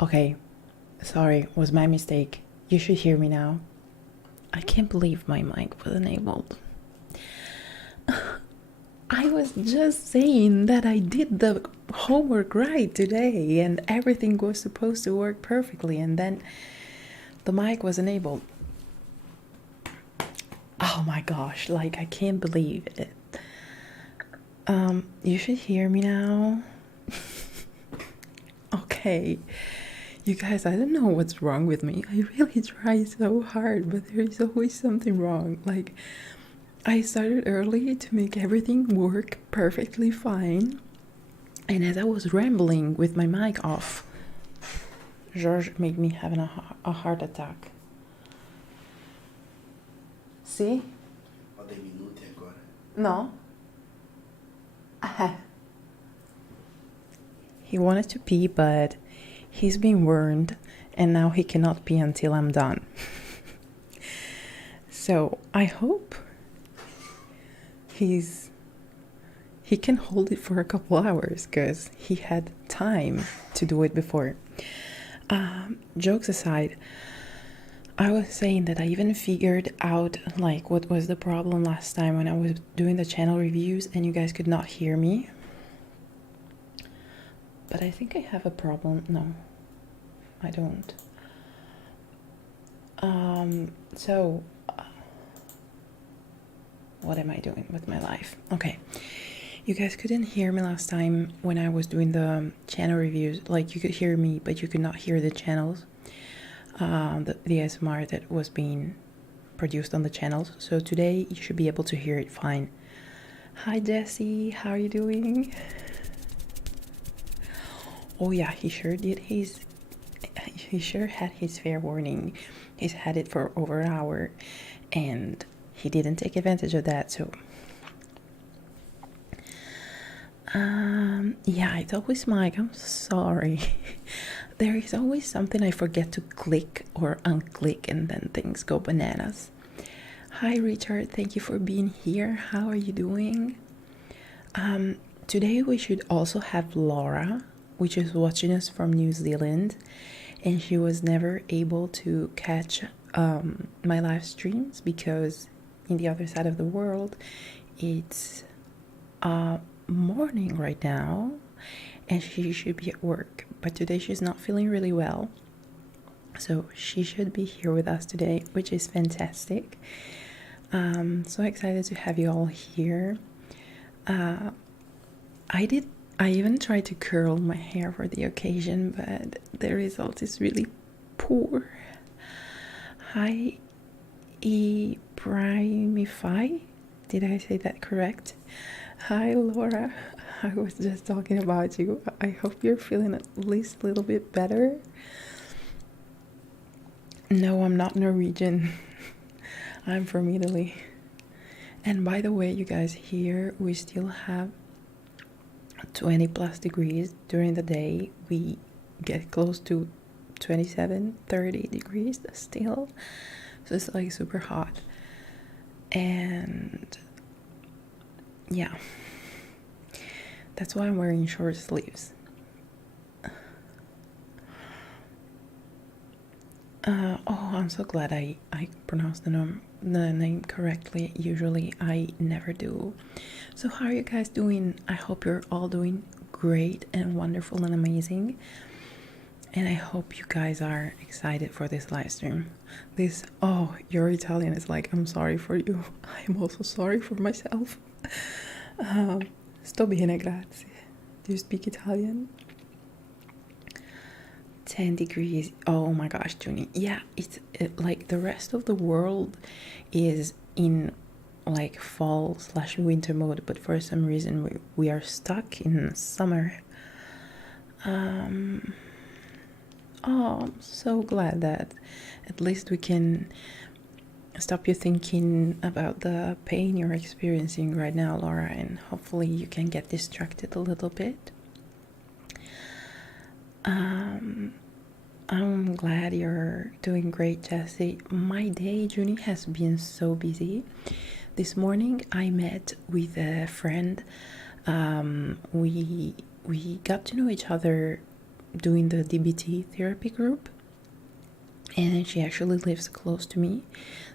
Okay, sorry, was my mistake. You should hear me now. I can't believe my mic was enabled. I was just saying that I did the homework right today and everything was supposed to work perfectly, and then the mic was enabled. Oh my gosh, like I can't believe it. You should hear me now. Okay. You guys, I don't know what's wrong with me. I really try so hard, but there is always something wrong. Like, I started early to make everything work perfectly fine. And as I was rambling with my mic off, George made me have a heart attack. See? No. He wanted to pee, but he's been warned, and now he cannot pee until I'm done. So I hope he can hold it for a couple hours, because he had time to do it before. Jokes aside, I was saying that I even figured out like what was the problem last time when I was doing the channel reviews and you guys could not hear me. But I think I have a problem. No, I don't. So what am I doing with my life? Okay. You guys couldn't hear me last time when I was doing the channel reviews. Like, you could hear me, but you could not hear the channels. The ASMR that was being produced on the channels. So today you should be able to hear it fine. Hi Jesse, how are you doing? Oh yeah, he sure had his fair warning. He's had it for over an hour and he didn't take advantage of that, so yeah, it's always Mike. I'm sorry. There is always something I forget to click or unclick and then things go bananas. Hi Richard, thank you for being here. How are you doing? Today we should also have Laura, which is watching us from New Zealand, and she was never able to catch my live streams because in the other side of the world it's morning right now and she should be at work, but today she's not feeling really well, so she should be here with us today, which is fantastic. So excited to have you all here. I even tried to curl my hair for the occasion, but the result is really poor. Hi Primify, did I say that correct? Hi Laura, I was just talking about you. I hope you're feeling at least a little bit better. No, I'm not Norwegian. I'm from Italy. And by the way, you guys, here we still have 20 plus degrees during the day. We get close to 27-30 degrees still, so it's like super hot. And yeah, that's why I'm wearing short sleeves. Oh, I'm so glad I pronounced the name correctly. Usually I never do. So how are you guys doing? I hope you're all doing great and wonderful and amazing. And I hope you guys are excited for this live stream. Oh, you're Italian. It's like, I'm sorry for you. I'm also sorry for myself. Sto bene, grazie. Do you speak Italian? 10 degrees. Oh my gosh, Junie. Yeah, it's like the rest of the world is in like fall/winter mode, but for some reason we are stuck in summer. Oh, I'm so glad that at least we can stop you thinking about the pain you're experiencing right now, Laura, and hopefully you can get distracted a little bit. I'm glad you're doing great, Jessie. My day, Junie, has been so busy. This morning I met with a friend. We got to know each other doing the DBT therapy group, and she actually lives close to me.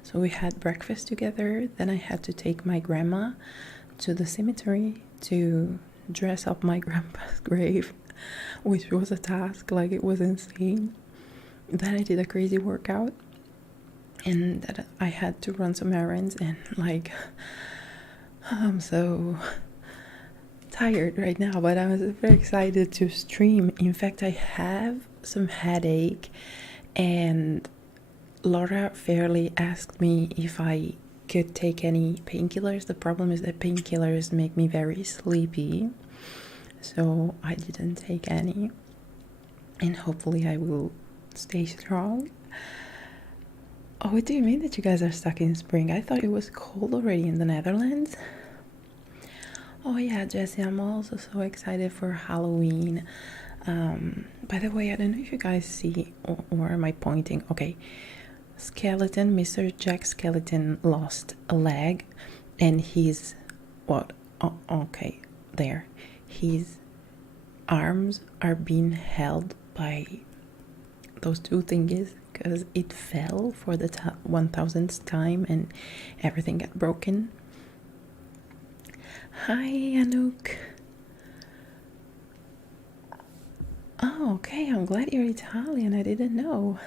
So we had breakfast together. Then I had to take my grandma to the cemetery to dress up my grandpa's grave, which was a task. Like, it was insane. Then I did a crazy workout, and that I had to run some errands, and like, I'm so tired right now, but I was very excited to stream. In fact, I have some headache, and Laura fairly asked me if I could take any painkillers. The problem is that painkillers make me very sleepy, so I didn't take any, and hopefully I will stay strong. Oh, what do you mean that you guys are stuck in spring? I thought it was cold already in the Netherlands. Oh yeah, Jessie, I'm also so excited for Halloween. By the way, I don't know if you guys see, or am I pointing? Okay, Skeleton, Mr. Jack Skeleton lost a leg, and his, what? Oh, okay, there. His arms are being held by those two thingies because it fell for the 1000th time and everything got broken. Hi, Anouk. Oh, okay, I'm glad you're Italian. I didn't know.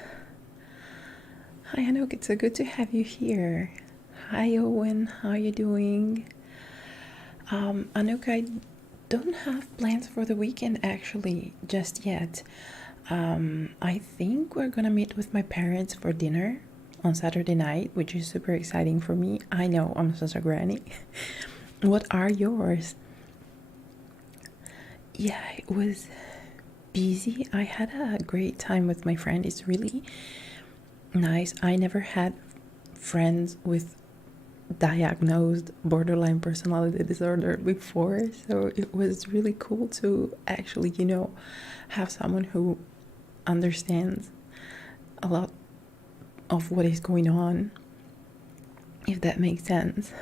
Hi, Anouk. It's so good to have you here. Hi, Owen. How are you doing? Anouk, I don't have plans for the weekend actually just yet. I think we're gonna meet with my parents for dinner on Saturday night, which is super exciting for me. I know, I'm such a granny. What are yours? Yeah, it was busy. I had a great time with my friend. It's really nice. I never had friends with diagnosed borderline personality disorder before, so it was really cool to actually, have someone who understands a lot of what is going on, if that makes sense.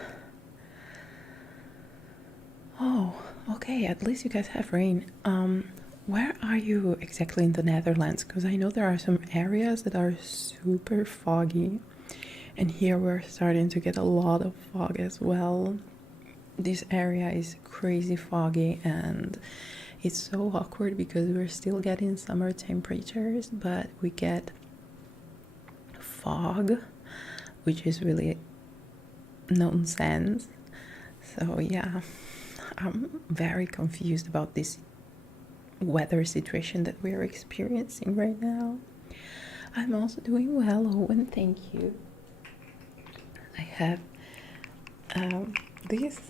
Oh, okay, at least you guys have rain. Where are you exactly in the Netherlands? Because I know there are some areas that are super foggy, and here we're starting to get a lot of fog as well. This area is crazy foggy, and it's so awkward because we're still getting summer temperatures, but we get fog, which is really nonsense. So yeah, I'm very confused about this weather situation that we're experiencing right now. I'm also doing well, Owen, thank you. I have this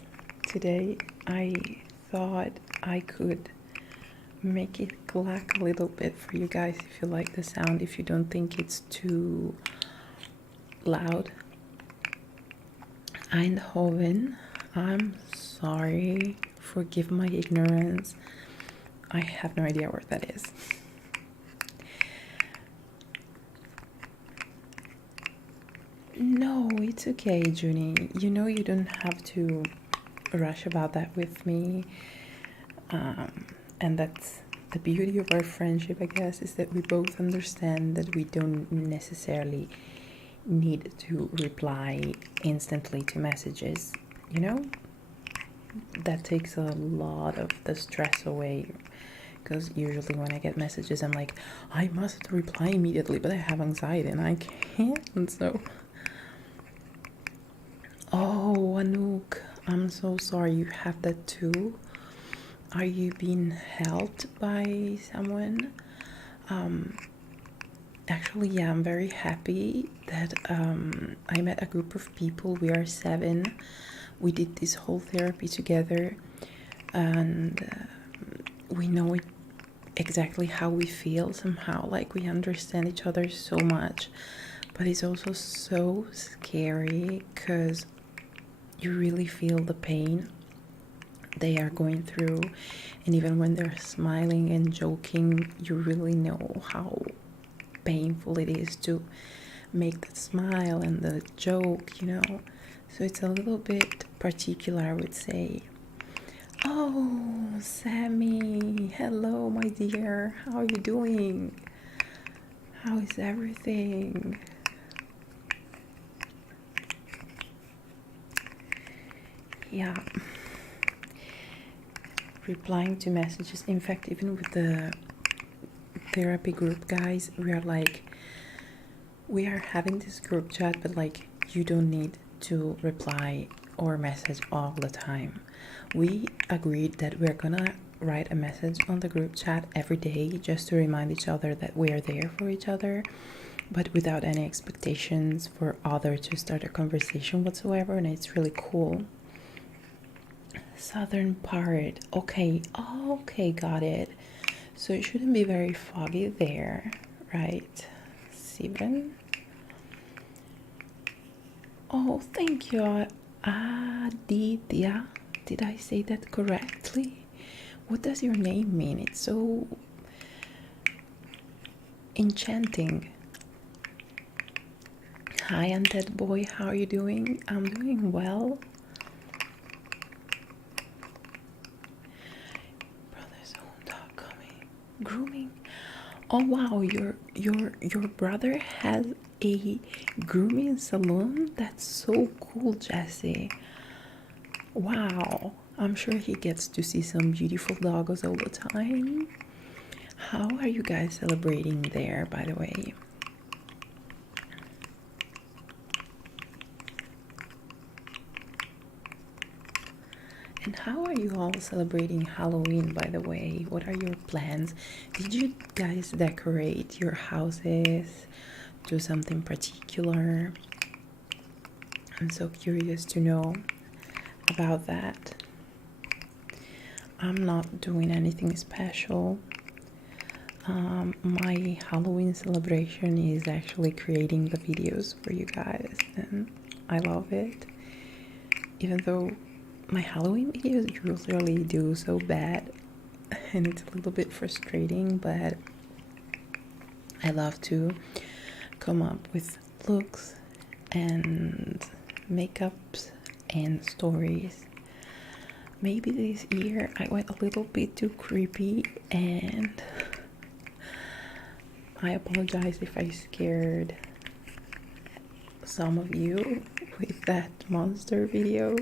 today. I thought I could make it clack a little bit for you guys if you like the sound, if you don't think it's too loud. Eindhoven, I'm sorry, forgive my ignorance. I have no idea where that is. No, it's okay, Junie. You know you don't have to rush about that with me. And that's the beauty of our friendship, I guess, is that we both understand that we don't necessarily need to reply instantly to messages, That takes a lot of the stress away, because usually when I get messages, I'm like, I must reply immediately, but I have anxiety and I can't, so... Oh, Anouk, I'm so sorry you have that too. Are you being helped by someone? Actually, yeah, I'm very happy that I met a group of people. We are 7. We did this whole therapy together, and we know exactly how we feel somehow. Like, we understand each other so much, but it's also so scary because you really feel the pain they are going through, and even when they're smiling and joking, you really know how painful it is to make that smile and the joke, So it's a little bit particular, I would say. Oh, Oh, Sammy, hello, my dear. How are you doing? How is everything? Yeah, replying to messages. In fact, even with the therapy group, guys, we are having this group chat, but like, you don't need to reply or message all the time. We agreed that we're gonna write a message on the group chat every day just to remind each other that we are there for each other, but without any expectations for others to start a conversation whatsoever. And it's really cool. Southern part. Okay, okay, got it. So it shouldn't be very foggy there, right? 7. Oh, thank you, Aditya. Did I say that correctly? What does your name mean? It's so enchanting. Hi, Undead Boy. How are you doing? I'm doing well. Brother's own dog coming. Grooming. Oh wow, your brother has a grooming salon? That's so cool, Jesse. Wow, I'm sure he gets to see some beautiful doggos all the time. How are you guys celebrating there, by the way? And how are you all celebrating Halloween, by the way? What are your plans? Did you guys decorate your houses? Do something particular? I'm so curious to know about that. I'm not doing anything special. My Halloween celebration is actually creating the videos for you guys, and I love it. Even though my Halloween videos usually do so bad and it's a little bit frustrating, but I love to come up with looks and makeups and stories. Maybe this year I went a little bit too creepy, and I apologize if I scared some of you with that monster video.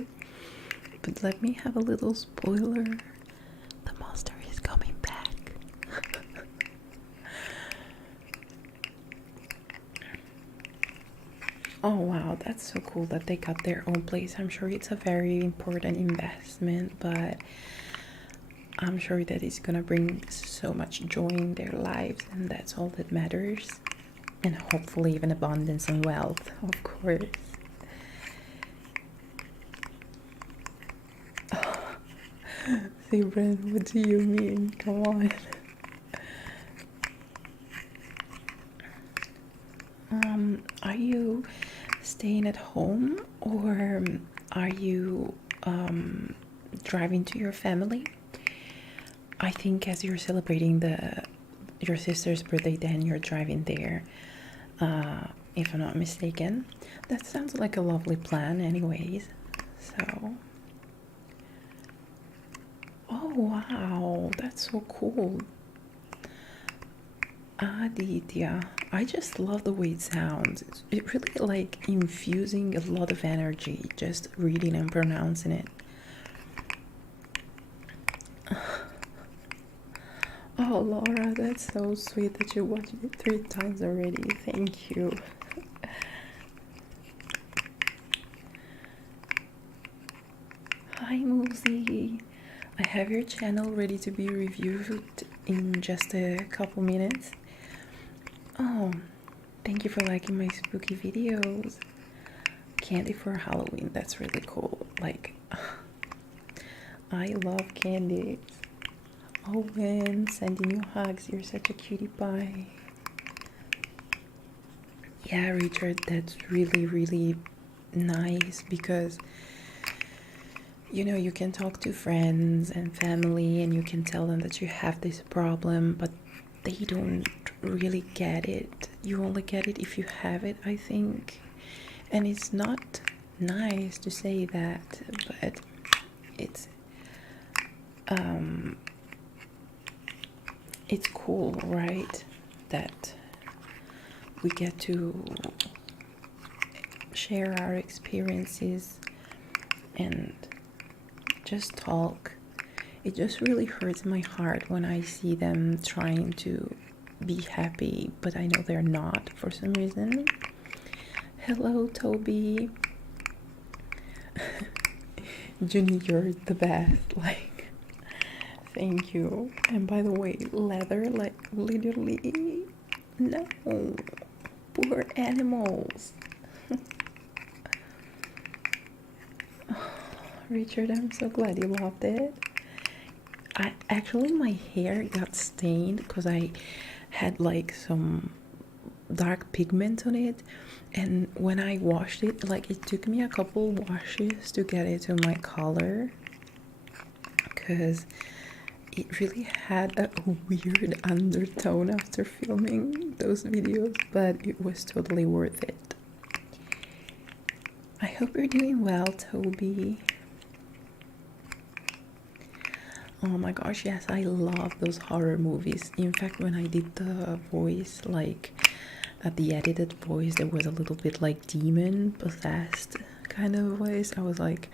But let me have a little spoiler. The monster is coming back. Oh wow, that's so cool that they got their own place. I'm sure it's a very important investment, but I'm sure that it's gonna bring so much joy in their lives, and that's all that matters. And hopefully even abundance and wealth, of course. Sabrin, what do you mean? Come on. Are you staying at home, or are you driving to your family? I think as you're celebrating your sister's birthday, then you're driving there, if I'm not mistaken. That sounds like a lovely plan anyways. So, oh wow, that's so cool. Aditya, I just love the way it sounds. It really like infusing a lot of energy just reading and pronouncing it. Oh, Laura, that's so sweet that you watched it 3 times already. Thank you. Hi, Moosey. I have your channel ready to be reviewed in just a couple minutes. Oh, thank you for liking my spooky videos. Candy for Halloween, that's really cool. Like, I love candies. Owen, sending you hugs. You're such a cutie pie. Yeah, Richard, that's really, really nice, because you know, you can talk to friends and family and you can tell them that you have this problem, but they don't really get it. You only get it if you have it, I think. And it's not nice to say that, but it's cool, right, that we get to share our experiences and just talk. It just really hurts my heart when I see them trying to be happy, but I know they're not for some reason. Hello, Toby. Junie, you're the best. Like, thank you. And by the way, leather, like, literally, no. Poor animals. Richard, I'm so glad you loved it. My hair got stained because I had like some dark pigment on it, and when I washed it, like, it took me a couple washes to get it to my color, because it really had a weird undertone after filming those videos, but it was totally worth it. I hope you're doing well, Toby. Oh my gosh, yes, I love those horror movies. In fact, when I did the voice, like at the edited voice, there was a little bit like demon possessed kind of voice. I was like,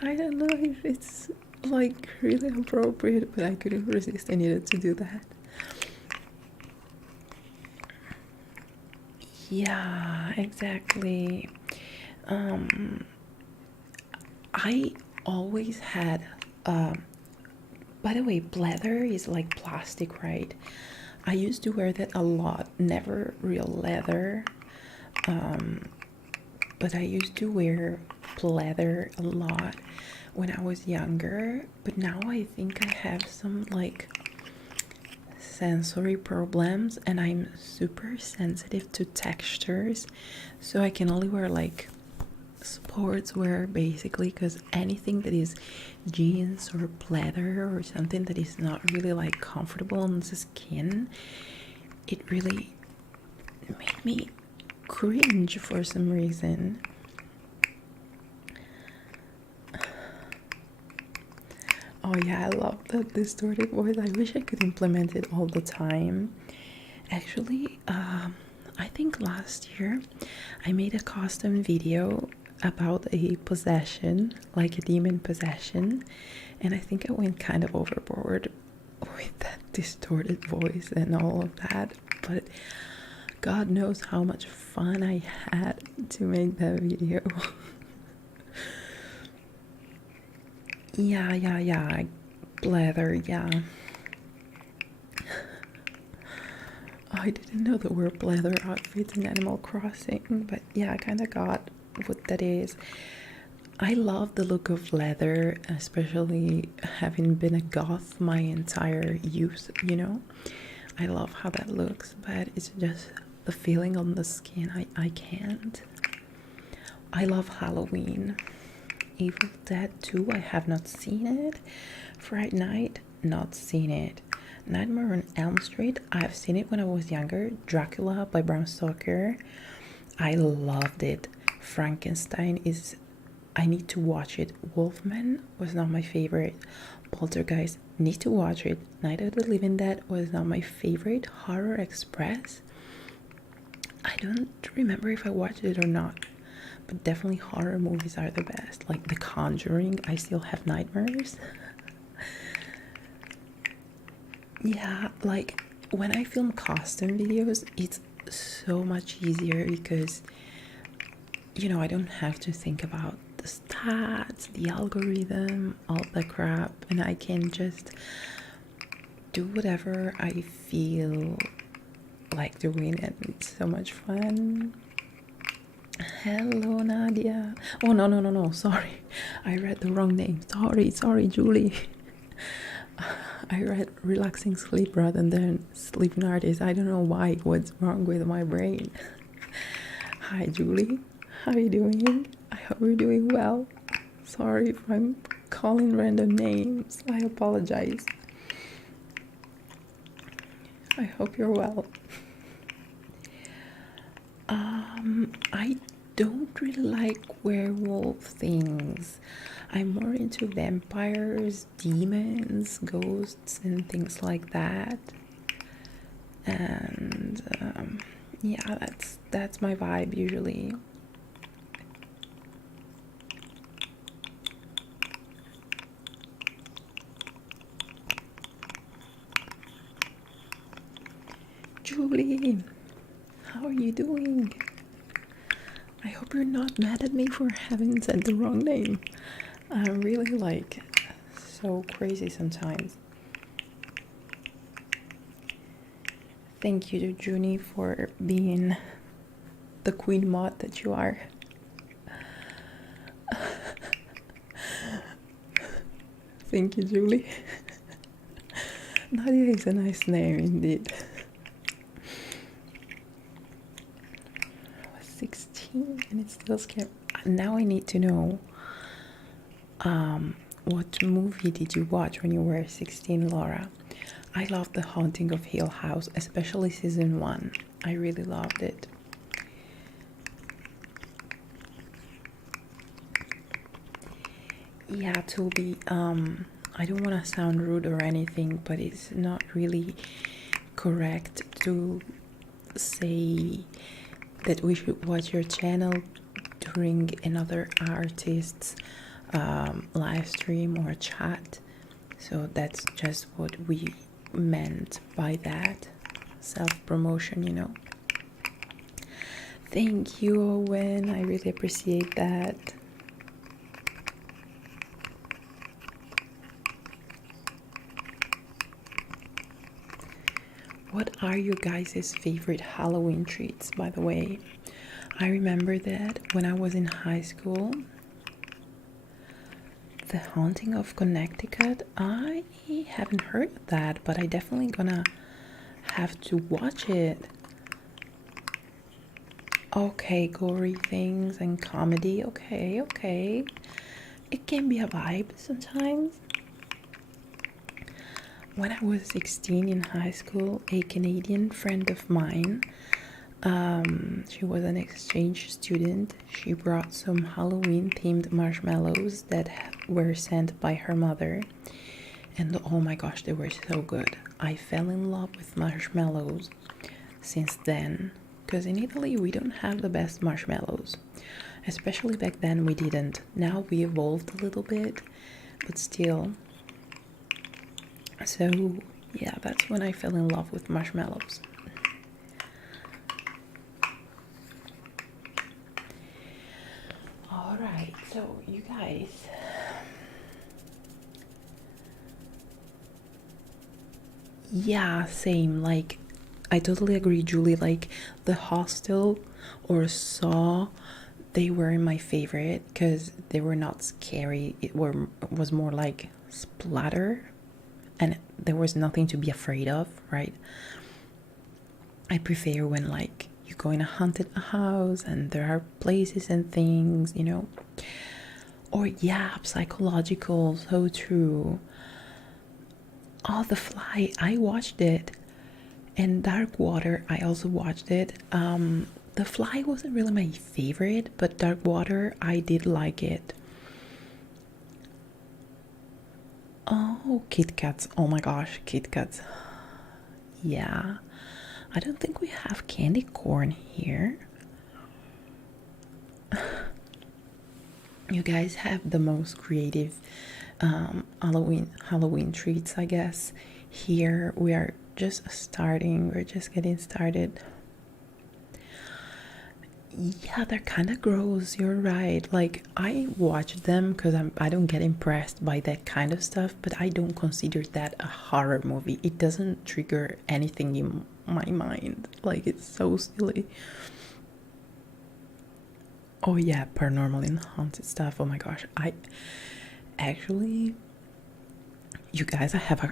I don't know if it's like really appropriate, but I couldn't resist. I needed to do that. Yeah, exactly. I always had by the way, leather is like plastic, right? I used to wear that a lot, never real leather, but I used to wear pleather a lot when I was younger, but now I think I have some like sensory problems and I'm super sensitive to textures, so I can only wear like sportswear basically, because anything that is jeans or pleather or something that is not really like comfortable on the skin, it really made me cringe for some reason. Oh yeah, I love that distorted voice. I wish I could implement it all the time. Actually, I think last year I made a custom video about a possession, like a demon possession, and I think I went kind of overboard with that distorted voice and all of that, but God knows how much fun I had to make that video. yeah, blather, yeah. I didn't know there were leather outfits in Animal Crossing, but yeah, I kind of got what that is. I love the look of leather, especially having been a goth my entire youth, you know? I love how that looks, but it's just the feeling on the skin, I can't. I love Halloween. Evil Dead 2, I have not seen it. Fright Night, not seen it. Nightmare on Elm Street, I've seen it when I was younger. Dracula by Bram Stoker, I loved it. Frankenstein is, I need to watch it. Wolfman was not my favorite. Poltergeist, need to watch it. Night of the Living Dead was not my favorite. Horror Express, I don't remember if I watched it or not, but definitely horror movies are the best. Like The Conjuring, I still have nightmares. Yeah, like when I film custom videos, it's so much easier because, you know, I don't have to think about the stats, the algorithm, all the crap, and I can just do whatever I feel like doing, and it's so much fun. Hello, Nadia. Oh, no, sorry. I read the wrong name. Sorry, Julie. I read relaxing sleep rather than sleeping artist. I don't know why. What's wrong with my brain? Hi, Julie. How are you doing? I hope you're doing well. Sorry if I'm calling random names. I apologize. I hope you're well. don't really like werewolf things. I'm more into vampires, demons, ghosts, and things like that. And yeah, that's my vibe usually. Julie, how are you doing? I hope you're not mad at me for having said the wrong name. I'm really like so crazy sometimes. Thank you to Junie for being the queen mod that you are. Thank you, Julie. Nadia is a nice name indeed. I was 16 and it's still scary. Now I need to know, what movie did you watch when you were 16, Laura? I loved The Haunting of Hill House, especially season 1. I really loved it. Yeah, Toby, I don't want to sound rude or anything, but it's not really correct to say that we should watch your channel during another artist's live stream or chat. So that's just what we meant by that. Self-promotion, you know. Thank you, Owen. I really appreciate that. What are you guys' favorite Halloween treats, by the way? I remember that when I was in high school, The Haunting of Connecticut, I haven't heard of that, but I definitely gonna have to watch it. Okay, gory things and comedy, okay. It can be a vibe sometimes. When I was 16 in high school, a Canadian friend of mine, she was an exchange student. She brought some Halloween themed marshmallows that were sent by her mother. And oh my gosh, they were so good. I fell in love with marshmallows since then. Because in Italy, we don't have the best marshmallows. Especially back then, we didn't. Now we evolved a little bit, but still. So yeah, that's when I fell in love with marshmallows. All right, so you guys, yeah, same. Like, I totally agree, Julie. Like, The Hostel or Saw, they were my favorite because they were not scary. It was more like splatter, and there was nothing to be afraid of, right? I prefer when like you go in a haunted house and there are places and things, you know. Or yeah, psychological, so true. Oh, The Fly, I watched it. And Dark Water, I also watched it. The Fly wasn't really my favorite, but Dark Water, I did like it. Oh, Kit Kats. Oh my gosh, Kit Kats. Yeah. I don't think we have candy corn here. You guys have the most creative Halloween treats, I guess. Here we are just starting. We're just getting started. Yeah, they're kind of gross. You're right. Like, I watch them because I don't get impressed by that kind of stuff, but I don't consider that a horror movie. It doesn't trigger anything in my mind. Like, it's so silly. Oh yeah, paranormal and haunted stuff. Oh my gosh, I actually, you guys, I have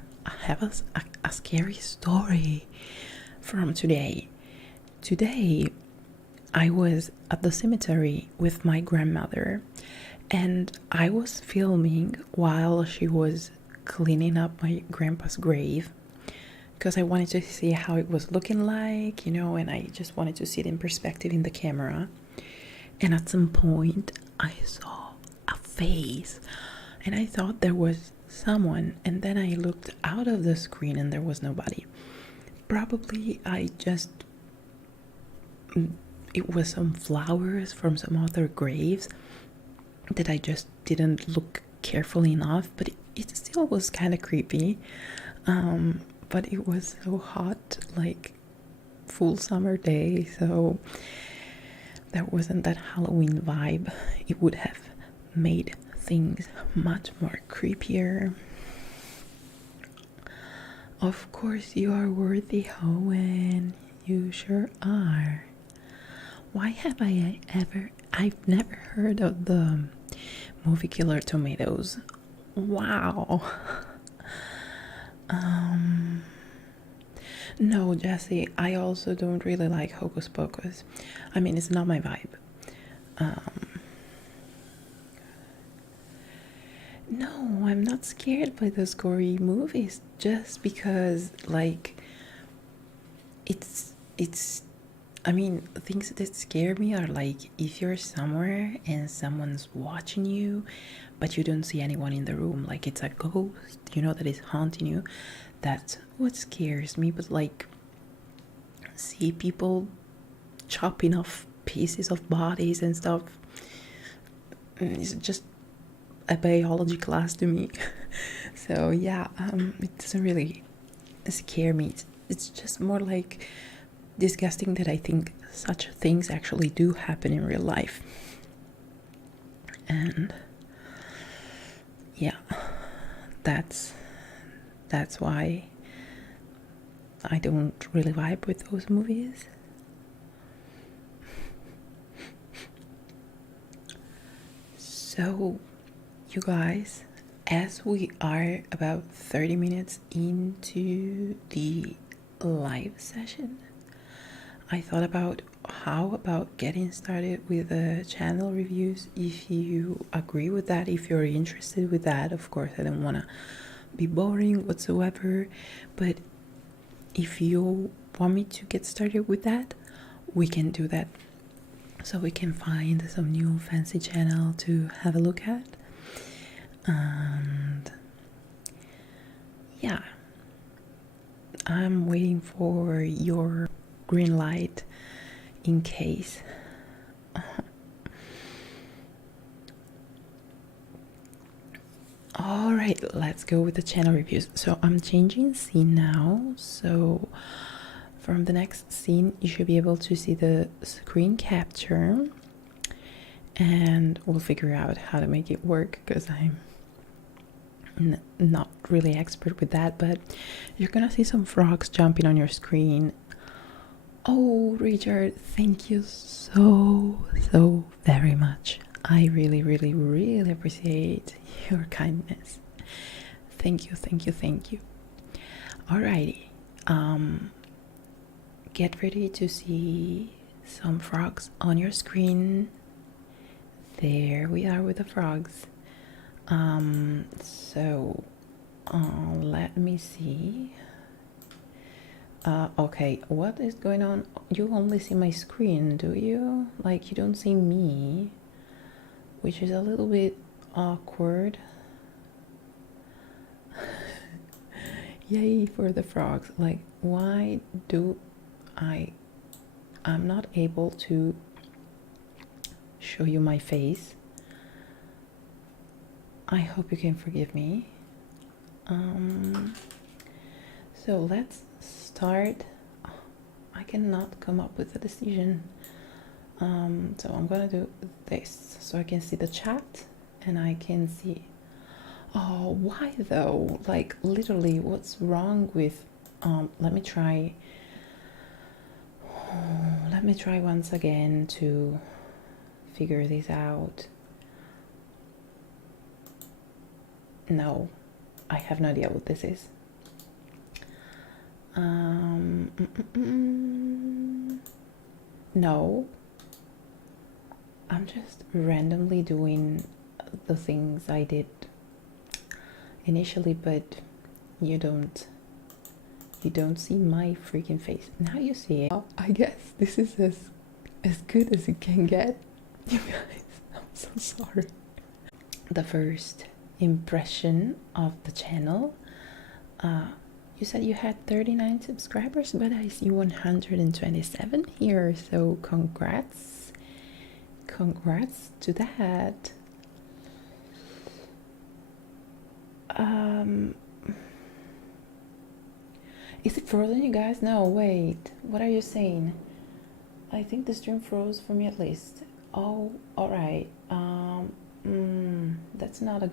a scary story from today. Today, I was at the cemetery with my grandmother, and I was filming while she was cleaning up my grandpa's grave because I wanted to see how it was looking like, you know, and I just wanted to see it in perspective in the camera. And at some point I saw a face and I thought there was someone, and then I looked out of the screen and there was nobody. Probably it was some flowers from some other graves that I just didn't look carefully enough, but it still was kind of creepy. But it was so hot, like full summer day, so there wasn't that Halloween vibe. It would have made things much more creepier. Of course you are worthy, Owen. You sure are. Why have I've never heard of the movie Killer Tomatoes. Wow. No, Jesse, I also don't really like Hocus Pocus. I mean, it's not my vibe. No, I'm not scared by those gory movies just because, like, it's I mean, things that scare me are like if you're somewhere and someone's watching you but you don't see anyone in the room, like it's a ghost, you know, that is haunting you. That's what scares me. But like, see people chopping off pieces of bodies and stuff, it's just a biology class to me. So yeah, it doesn't really scare me. It's just more like disgusting that I think such things actually do happen in real life. And yeah, that's why I don't really vibe with those movies. So you guys, as we are about 30 minutes into the live session, I thought about how about getting started with the channel reviews. If you agree with that, if you're interested with that, of course I don't want to be boring whatsoever, but if you want me to get started with that, we can do that. So we can find some new fancy channel to have a look at. And yeah, I'm waiting for your green light in case. All right, let's go with the channel reviews. So I'm changing scene now, so from the next scene you should be able to see the screen capture, and we'll figure out how to make it work because I'm not really expert with that. But you're gonna see some frogs jumping on your screen. Oh, Richard, thank you so very much. I really appreciate your kindness. Thank you. Alrighty, get ready to see some frogs on your screen. There we are with the frogs. So let me see. Okay, what is going on? You only see my screen, do you? Like, you don't see me, which is a little bit awkward. Yay for the frogs. Like, why do I'm not able to show you my face? I hope you can forgive me. So let's start. I cannot come up with a decision. So I'm gonna do this so I can see the chat and I can see. Oh, why though? Like, literally, what's wrong with let me try once again to figure this out. No, I have no idea what this is. No, I'm just randomly doing the things I did initially, but you don't see my freaking face. Now you see it. I guess this is as good as it can get, You guys, I'm so sorry. The first impression of the channel, you said you had 39 subscribers, but I see 127 here, so congrats to that. Is it frozen, you guys? No, wait, what are you saying? I think the stream froze for me at least. Oh, all right. That's not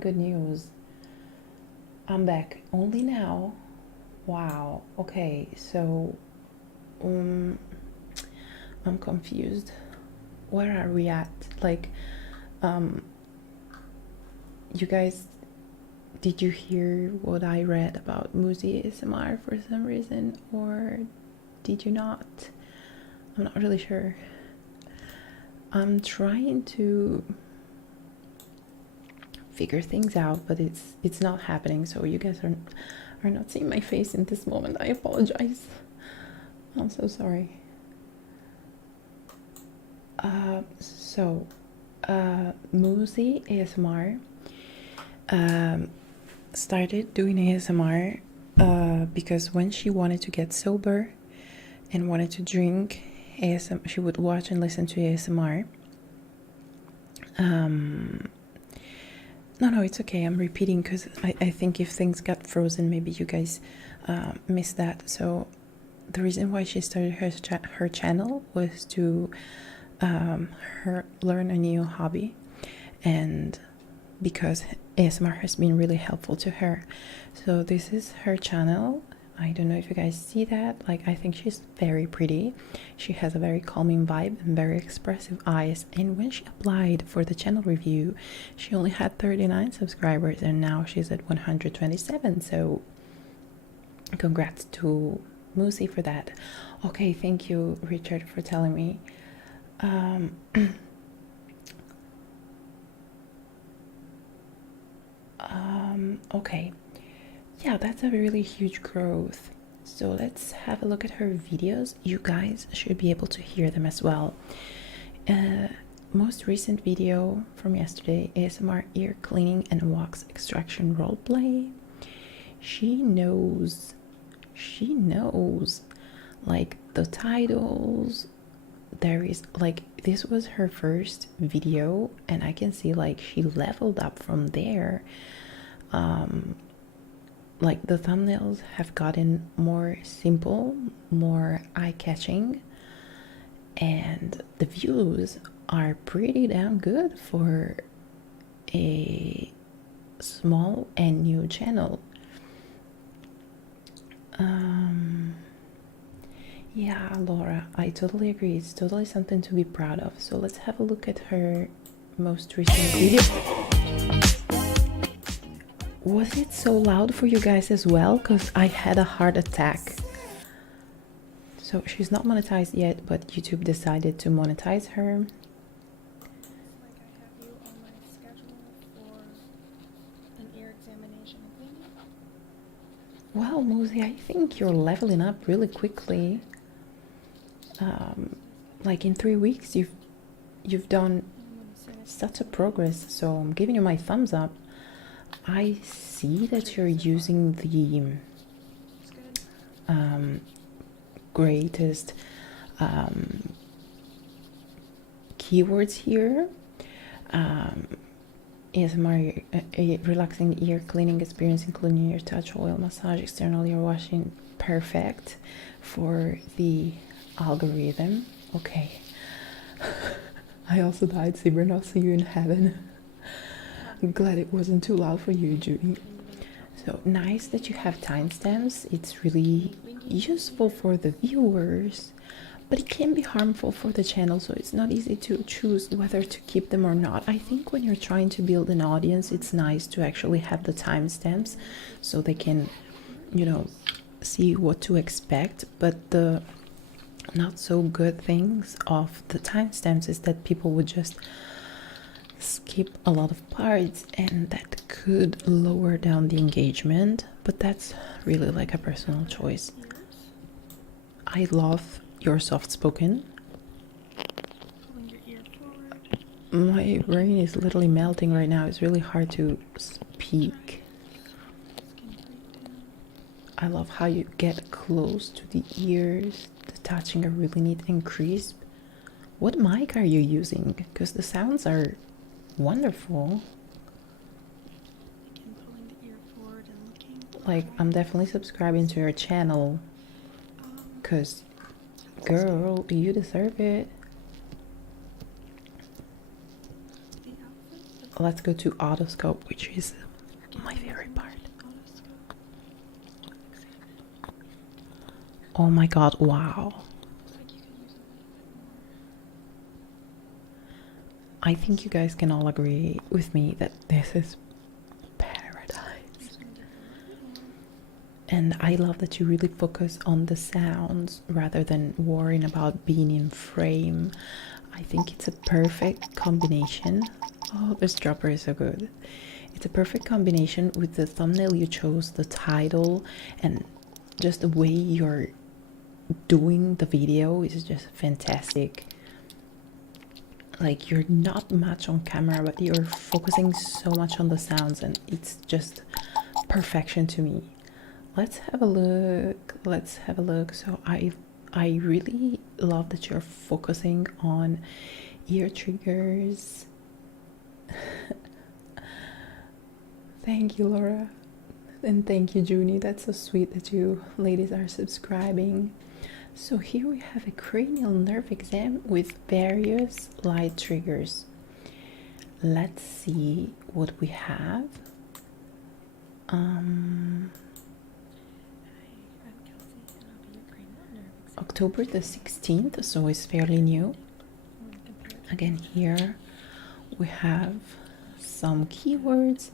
good news. I'm back only now. Wow. Okay, so I'm confused. Where are we at? Like, you guys, did you hear what I read about Muzi ASMR for some reason, or did you not? I'm not really sure. I'm trying to figure things out, but it's not happening. So you guys are not seeing my face in this moment. I apologize. I'm so sorry. Muzi ASMR started doing ASMR because when she wanted to get sober and wanted to drink ASMR, she would watch and listen to ASMR. No, it's okay. I'm repeating because I think if things got frozen, maybe you guys missed that. So the reason why she started her channel was to learn a new hobby, and because ASMR has been really helpful to her. So this is her channel. I don't know if you guys see that. Like, I think she's very pretty. She has a very calming vibe and very expressive eyes. And when she applied for the channel review, she only had 39 subscribers, and now she's at 127. So congrats to Muzi for that. Okay, thank you, Richard, for telling me. Okay, yeah, that's a really huge growth. So let's have a look at her videos. You guys should be able to hear them as well. Most recent video from yesterday, ASMR ear cleaning and wax extraction roleplay. She knows like the titles. There is like, this was her first video, and I can see like she leveled up from there. Like the thumbnails have gotten more simple, more eye-catching, and the views are pretty damn good for a small and new channel. Yeah, Laura, I totally agree. It's totally something to be proud of. So let's have a look at her most recent video. Was it so loud for you guys as well? Because I had a heart attack. So she's not monetized yet, but YouTube decided to monetize her. Well, Muzi, I think you're leveling up really quickly. Like in 3 weeks, you've done such a progress. So I'm giving you my thumbs up. I see that you're using the greatest keywords here. ASMR, a relaxing ear cleaning experience, including ear touch, oil massage, external ear washing. Perfect for the algorithm. Okay. I also died, Sibrin. I'll see you in heaven. I'm glad it wasn't too loud for you, Judy. So nice that you have timestamps. It's really useful for the viewers, but it can be harmful for the channel, so it's not easy to choose whether to keep them or not. I think when you're trying to build an audience, it's nice to actually have the timestamps so they can, you know, see what to expect. But the not so good things of the timestamps is that people would just skip a lot of parts, and that could lower down the engagement, but that's really like a personal choice. I love your soft spoken. Pulling your ear My brain is literally melting right now. It's really hard to speak. I love how you get close to the ears. The touching are really neat and crisp. What mic are you using? Because the sounds are wonderful. Like, I'm definitely subscribing to your channel. Because, girl, you deserve it. Let's go to autoscope, which is my favorite part. Oh my god, wow. I think you guys can all agree with me that this is paradise. And I love that you really focus on the sounds rather than worrying about being in frame. I think it's a perfect combination. Oh, this dropper is so good. It's a perfect combination with the thumbnail you chose, the title, and just the way you're doing the video is just fantastic. Like, you're not much on camera, but you're focusing so much on the sounds, and it's just perfection to me. Let's have a look. Let's have a look. So I really love that you're focusing on ear triggers. Thank you, Laura, and thank you, Junie. That's so sweet that you ladies are subscribing. So here we have a cranial nerve exam with various light triggers. Let's see what we have. October the 16th, so it's fairly new. Again, here we have some keywords.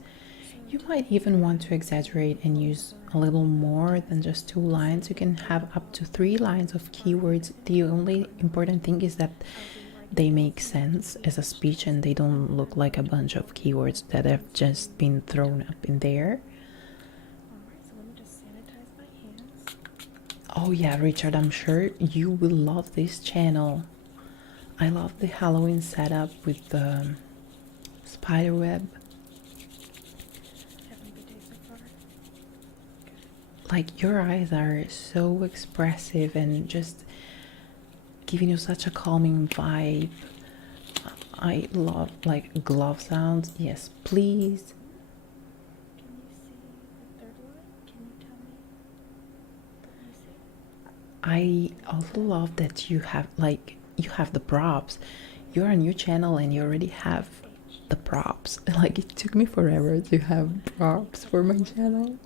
You might even want to exaggerate and use a little more than just 2 lines. You can have up to 3 lines of keywords. The only important thing is that they make sense as a speech and they don't look like a bunch of keywords that have just been thrown up in there. Oh yeah, Richard, I'm sure you will love this channel. I love the Halloween setup with the spider web. Like, your eyes are so expressive and just giving you such a calming vibe. I love, like, glove sounds. Yes, please. Can you see the third line? Can you tell me? I also love that you have, like, you have the props. You're a new channel and you already have the props. Like, it took me forever to have props for my channel.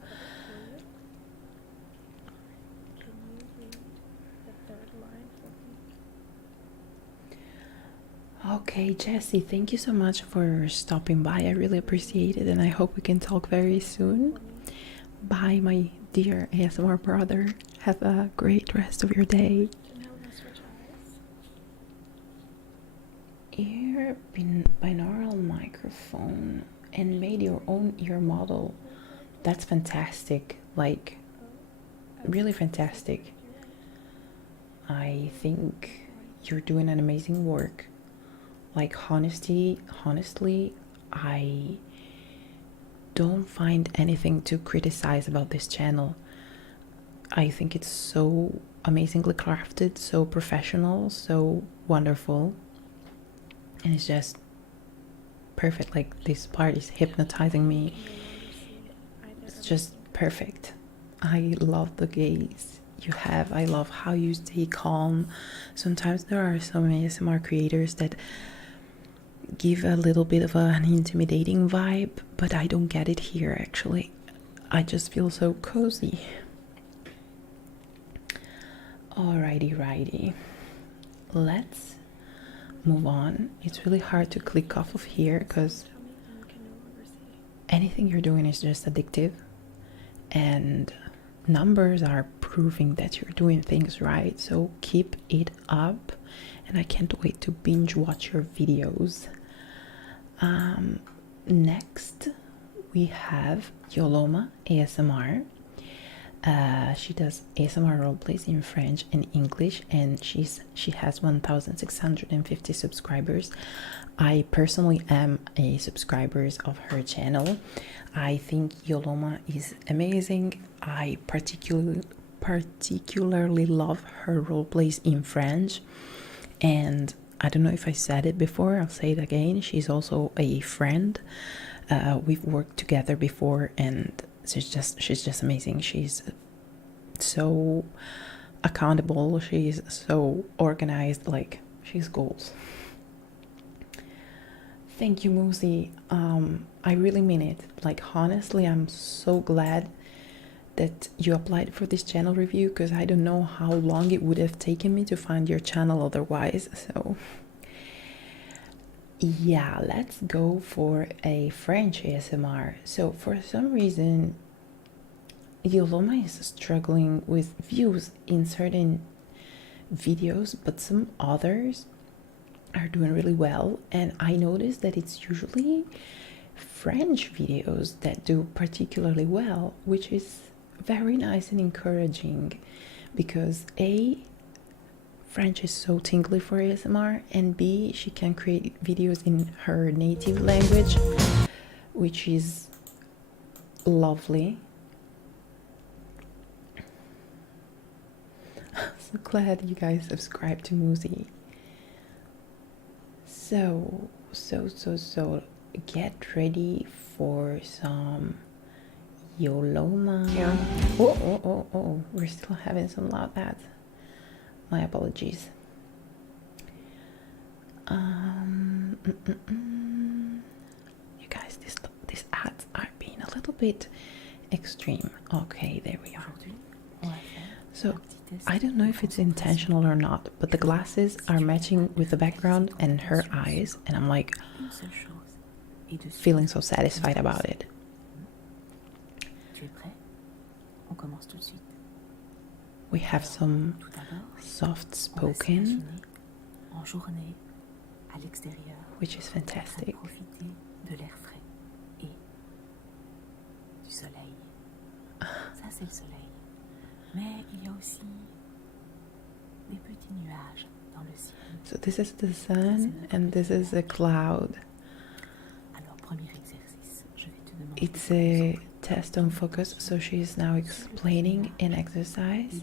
Okay, Jessie, thank you so much for stopping by. I really appreciate it, and I hope we can talk very soon. Bye, my dear ASMR brother. Have a great rest of your day. Ear binaural microphone and made your own ear model. That's fantastic. Like, really fantastic. I think you're doing an amazing work. Like, honestly, I don't find anything to criticize about this channel. I think it's so amazingly crafted, so professional, so wonderful, and it's just perfect. Like, this part is hypnotizing me. It's just perfect. I love the gaze you have. I love how you stay calm. Sometimes there are some ASMR creators that give a little bit of an intimidating vibe, but I don't get it here. Actually, I just feel so cozy. Alrighty, let's move on. It's really hard to click off of here because anything you're doing is just addictive, and numbers are proving that you're doing things right. So keep it up, and I can't wait to binge watch your videos. Next we have Yoloma ASMR. She does ASMR roleplays in French and English, and she has 1,650 subscribers. I personally am a subscriber of her channel. I think Yoloma is amazing. I particularly love her roleplays in French, and I don't know if I said it before, I'll say it again. She's also a friend. We've worked together before, and she's just amazing. She's so accountable. She's so organized. Like, she's goals. Thank you, Muzi. I really mean it. Like, honestly, I'm so glad that you applied for this channel review, because I don't know how long it would have taken me to find your channel otherwise. So yeah, let's go for a French ASMR. So for some reason, Yoloma is struggling with views in certain videos, but some others are doing really well. And I noticed that it's usually French videos that do particularly well, which is very nice and encouraging, because A, French is so tingly for ASMR, and B, she can create videos in her native language, which is lovely. So glad you guys subscribe to Muzi. So get ready for some Yoloma. Yeah. Oh, we're still having some loud ads. My apologies. You guys, these ads are being a little bit extreme. Okay, there we are. So I don't know if it's intentional or not, but the glasses are matching with the background and her eyes, and I'm like feeling so satisfied about it. We have some soft spoken, which is fantastic. So this is the sun and this is a cloud. It's a test on focus, so she is now explaining an exercise.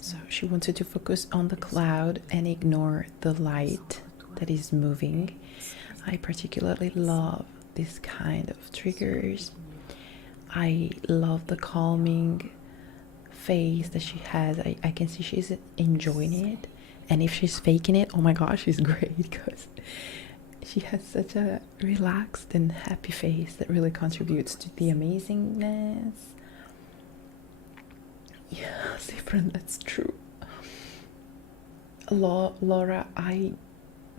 So she wanted to focus on the cloud and ignore the light that is moving. I particularly love this kind of triggers. I love the calming face that she has. I can see she's enjoying it, and if she's faking it, oh my gosh, she's great, because she has such a relaxed and happy face that really contributes to the amazingness. Yeah, Sifran, that's true. Laura, I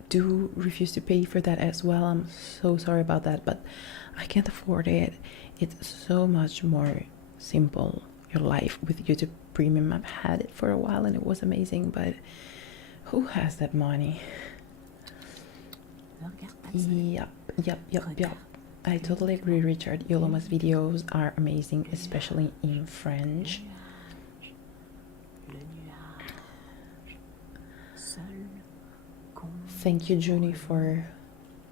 do refuse to pay for that as well. I'm so sorry about that, but I can't afford it. It's so much more simple, your life with YouTube Premium. I've had it for a while and it was amazing, but who has that money? Yep. I totally agree, Richard. Yoloma's videos are amazing, especially in French. Thank you, Junie, for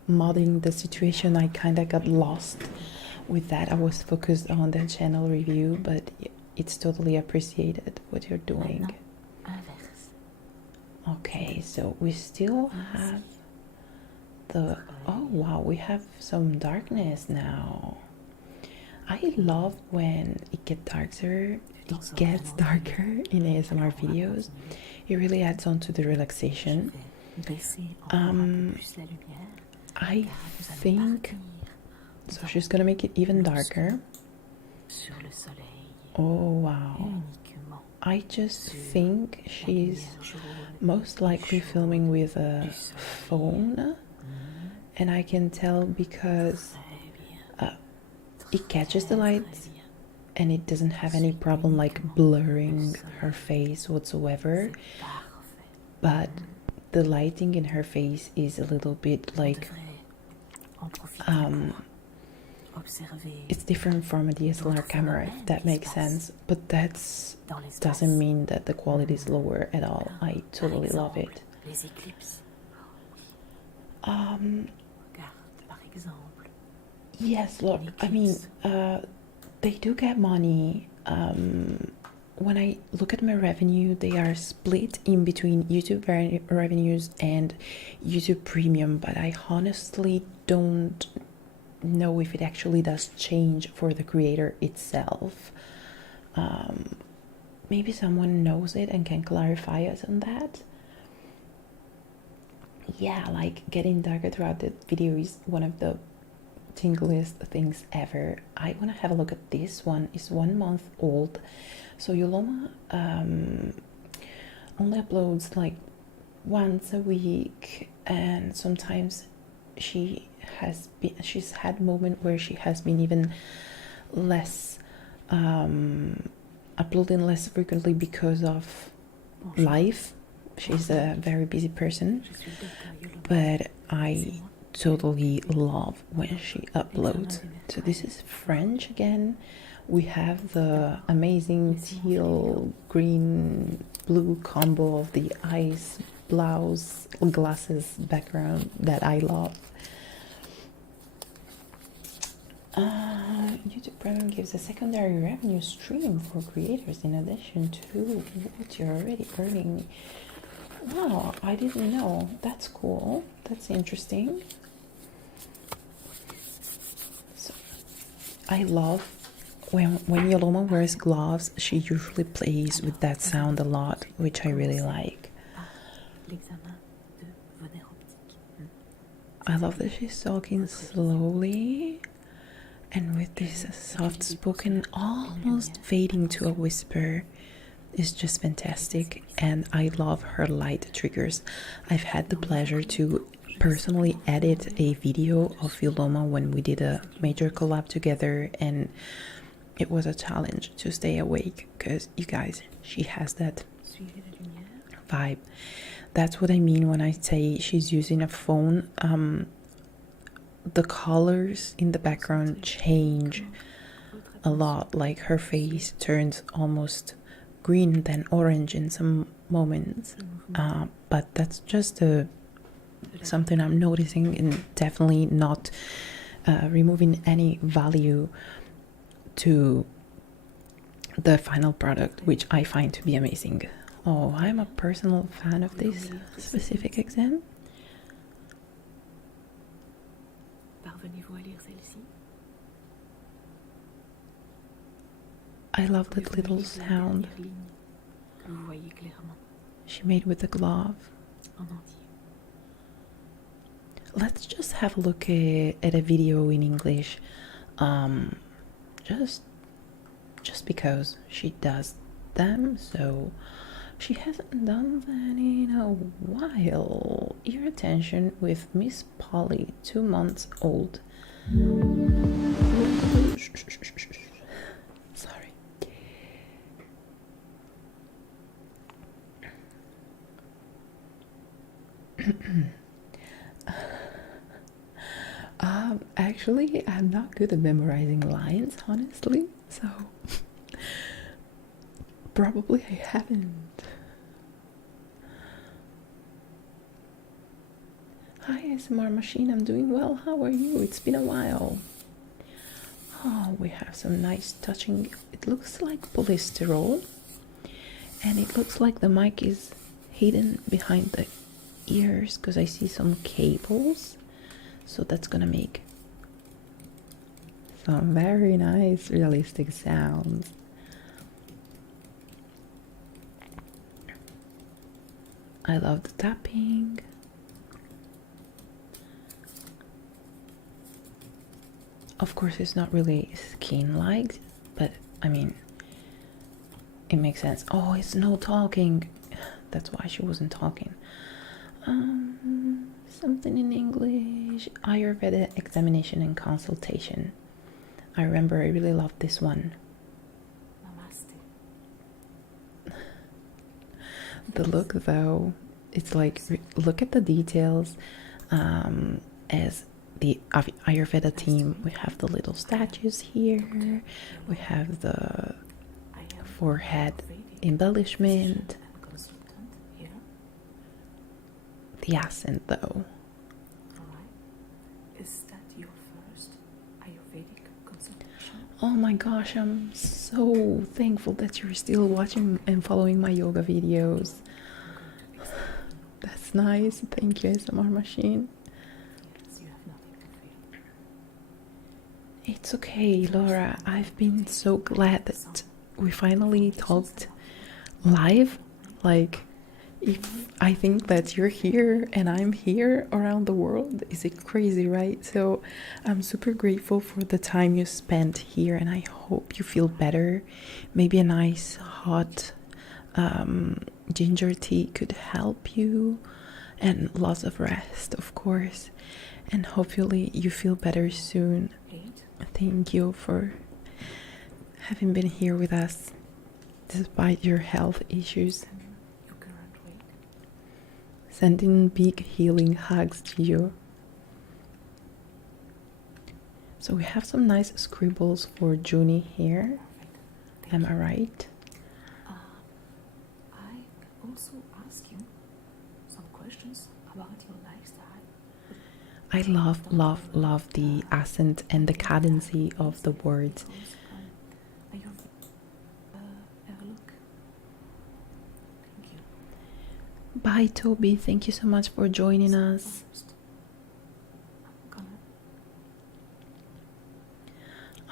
modding the situation. I kind of got lost with that. I was focused on the channel review, but it's totally appreciated what you're doing. Okay, so we still have the... Oh wow, we have some darkness now. I love when it gets darker. It gets darker in ASMR videos. It really adds on to the relaxation. I think so. She's gonna make it even darker. Oh wow. I just think she's most likely filming with a phone, and I can tell because it catches the light and it doesn't have any problem like blurring her face whatsoever, but the lighting in her face is a little bit like it's different from a DSLR camera, if that makes sense, but that's doesn't mean that the quality is lower at all. I totally love it. Yes, look, I mean, they do get money. When I look at my revenue, they are split in between YouTube revenues and YouTube Premium, but I honestly don't know if it actually does change for the creator itself. Maybe someone knows it and can clarify us on that. Yeah, like getting darker throughout the video is one of the tingliest things ever. I want to have a look at this one. It's 1 month old, so Yoloma only uploads like once a week, and sometimes she's had moment where she has been even less uploading less frequently because of life. She's a very busy person, but I totally love when she uploads. So this is French again. We have the amazing teal, green, blue combo of the ice blouse glasses background that I love. YouTube Premium gives a secondary revenue stream for creators in addition to what you're already earning. Wow, I didn't know. That's cool. That's interesting. So, I love when Yoloma wears gloves, she usually plays with that sound a lot, which I really like. I love that she's talking slowly and with this soft spoken, almost fading to a whisper. Is just fantastic, and I love her light triggers. I've had the pleasure to personally edit a video of Yoloma when we did a major collab together, and it was a challenge to stay awake because you guys, she has that vibe. That's what I mean when I say she's using a phone. The colors in the background change a lot, like her face turns almost green then orange in some moments, but that's just something I'm noticing, and definitely not removing any value to the final product, which I find to be amazing. Oh, I'm a personal fan of this specific exam. I love that little sound she made with the glove. Let's just have a look at a video in English, just because she does them. So she hasn't done that in a while. Your attention with Miss Polly, 2 months old. Sorry. Actually, I'm not good at memorizing lines, honestly, so probably I haven't. Hi, ASMR Machine, I'm doing well. How are you? It's been a while. Oh, we have some nice touching. It looks like polystyrol, and it looks like the mic is hidden behind the ears because I see some cables. So that's gonna make some very nice realistic sounds. I love the tapping. Of course, it's not really skin-like, but I mean, it makes sense. Oh, it's no talking. That's why she wasn't talking. Something in English. Ayurveda examination and consultation. I remember I really loved this one. The look though, it's like, look at the details, as the Ayurveda team. We have the little statues here. We have the forehead embellishment. The accent, though. Is that your first Ayurvedic consultation? Oh my gosh, I'm so thankful that you're still watching and following my yoga videos. That's nice. Thank you, SMR machine. Yes, you have nothing to fear. It's okay, Laura. I've been so glad that we finally talked live. Like, if I think that you're here and I'm here around the world, is it crazy, right? So I'm super grateful for the time you spent here, and I hope you feel better. Maybe a nice hot ginger tea could help you, and lots of rest, of course, and hopefully you feel better soon. Thank you for having been here with us despite your health issues. Sending big healing hugs to you. So we have some nice scribbles for Junie here. Am I right? I also ask you some questions about your lifestyle. I love the accent and the cadency of the words. Evoke. Thank you. Bye, Toby. Thank you so much for joining us.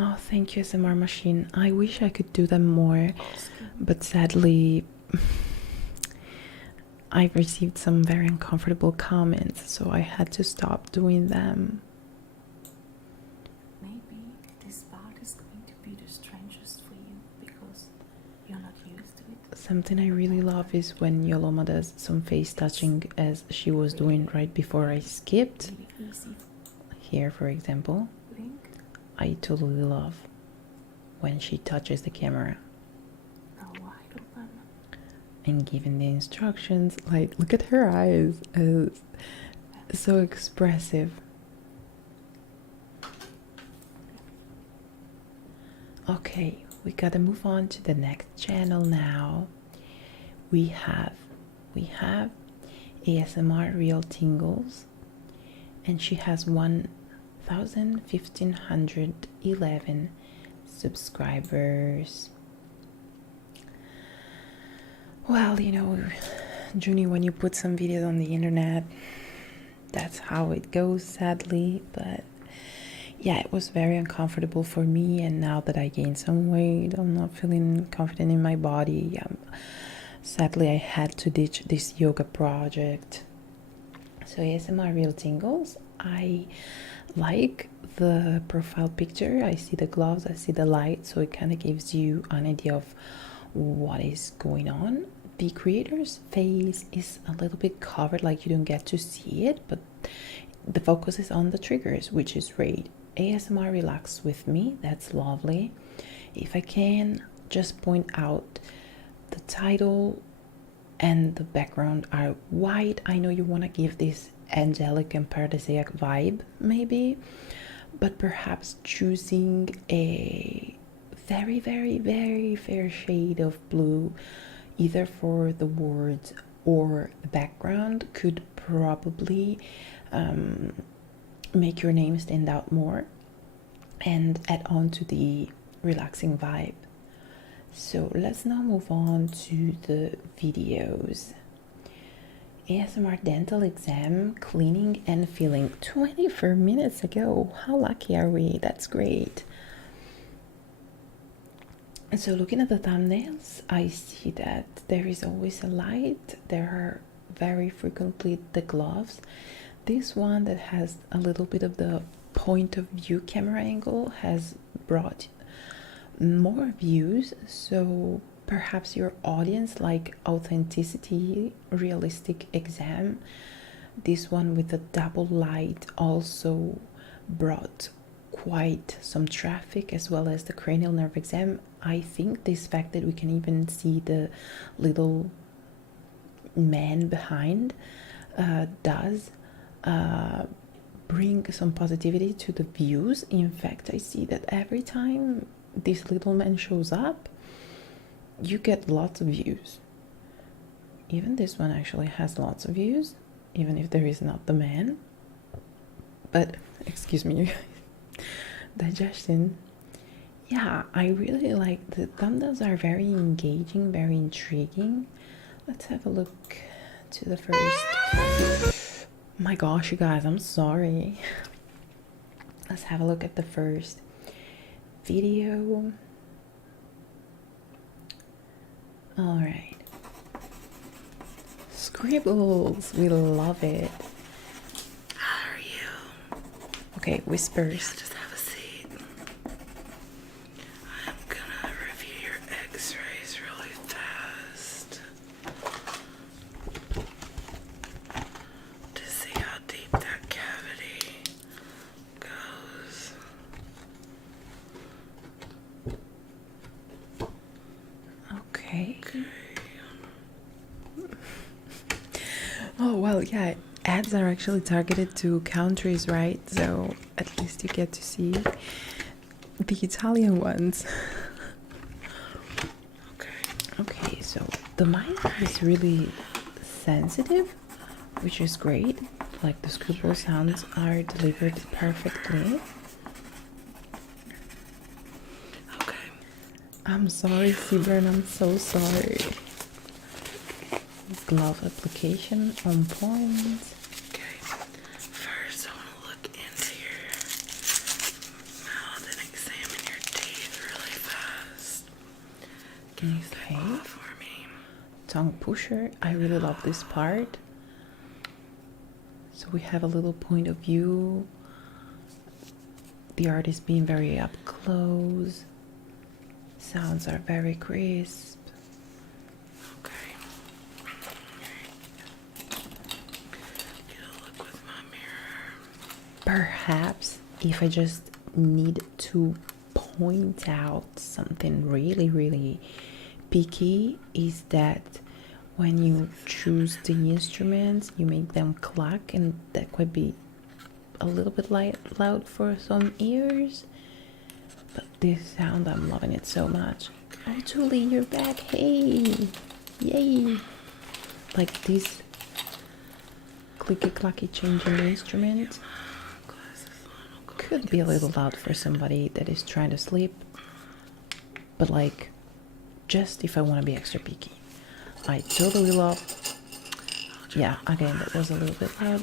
Oh, thank you, SMR machine. I wish I could do them more, but sadly, I've received some very uncomfortable comments, so I had to stop doing them. Maybe this part is going to be the strangest for you because you're not used to it. Something I really love is when Yoloma does some face touching, as she was doing right before I skipped. Here, for example. I totally love when she touches the camera and giving the instructions. Like, look at her eyes, it's so expressive. Okay, we gotta move on to the next channel now. We have ASMR Real Tingles, and she has 1,511 subscribers. Well, you know, Junie, when you put some videos on the internet, that's how it goes, sadly. But yeah, it was very uncomfortable for me, and now that I gained some weight, I'm not feeling confident in my body. Sadly, I had to ditch this yoga project. So ASMR Real Tingles, I like the profile picture. I see the gloves, I see the light, so it kind of gives you an idea of what is going on. The creator's face is a little bit covered, like you don't get to see it, but the focus is on the triggers, which is great. ASMR Relax With Me, that's lovely. If I can just point out, the title and the background are white. I know you want to give this angelic and paradisiac vibe, maybe, but perhaps choosing a very, very, very fair shade of blue, either for the words or the background, could probably make your name stand out more and add on to the relaxing vibe. So let's now move on to the videos. ASMR dental exam, cleaning and filling, 24 minutes ago. How lucky are we? That's great. And so looking at the thumbnails, I see that there is always a light. There are very frequently the gloves. This one that has a little bit of the point of view camera angle has brought more views, so perhaps your audience like authenticity, realistic exam. This one with the double light also brought quite some traffic, as well as the cranial nerve exam. I think this fact that we can even see the little man behind does bring some positivity to the views. In fact, I see that every time this little man shows up, you get lots of views. Even this one actually has lots of views, even if there is not the man. But excuse me, digestion. Yeah, I really like the thumbnails, are very engaging, very intriguing. Let's have a look to the first. My gosh, you guys, I'm sorry. Let's have a look at the first video. All right. Scribbles, we love it. How are you? Okay, whispers. Yeah, just have a seat. I'm gonna review your x-rays really fast to see how deep that cavity goes. Okay. Oh, well, yeah, ads are actually targeted to countries, right? So at least you get to see the Italian ones. Okay, so the mic is really sensitive, which is great. Like the scribble sounds are delivered perfectly. Okay. I'm sorry, Seaburn, I'm so sorry. Glove application on point. Okay. First, I want to look into your mouth and examine your teeth really fast. Can you say that for me? Tongue pusher. I really love this part. So we have a little point of view. The art is being very up close. Sounds are very crisp. Okay. Get a look with my mirror. Perhaps if I just need to point out something really picky, is that when you choose the instruments, you make them clack, and that could be a little bit loud for some ears. But this sound, I'm loving it so much. Oh, Julie, you're back. Hey, yay. Like this clicky clacky changing instrument could be a little loud for somebody that is trying to sleep, but like, just if I want to be extra picky. I totally love, yeah, again, that was a little bit loud.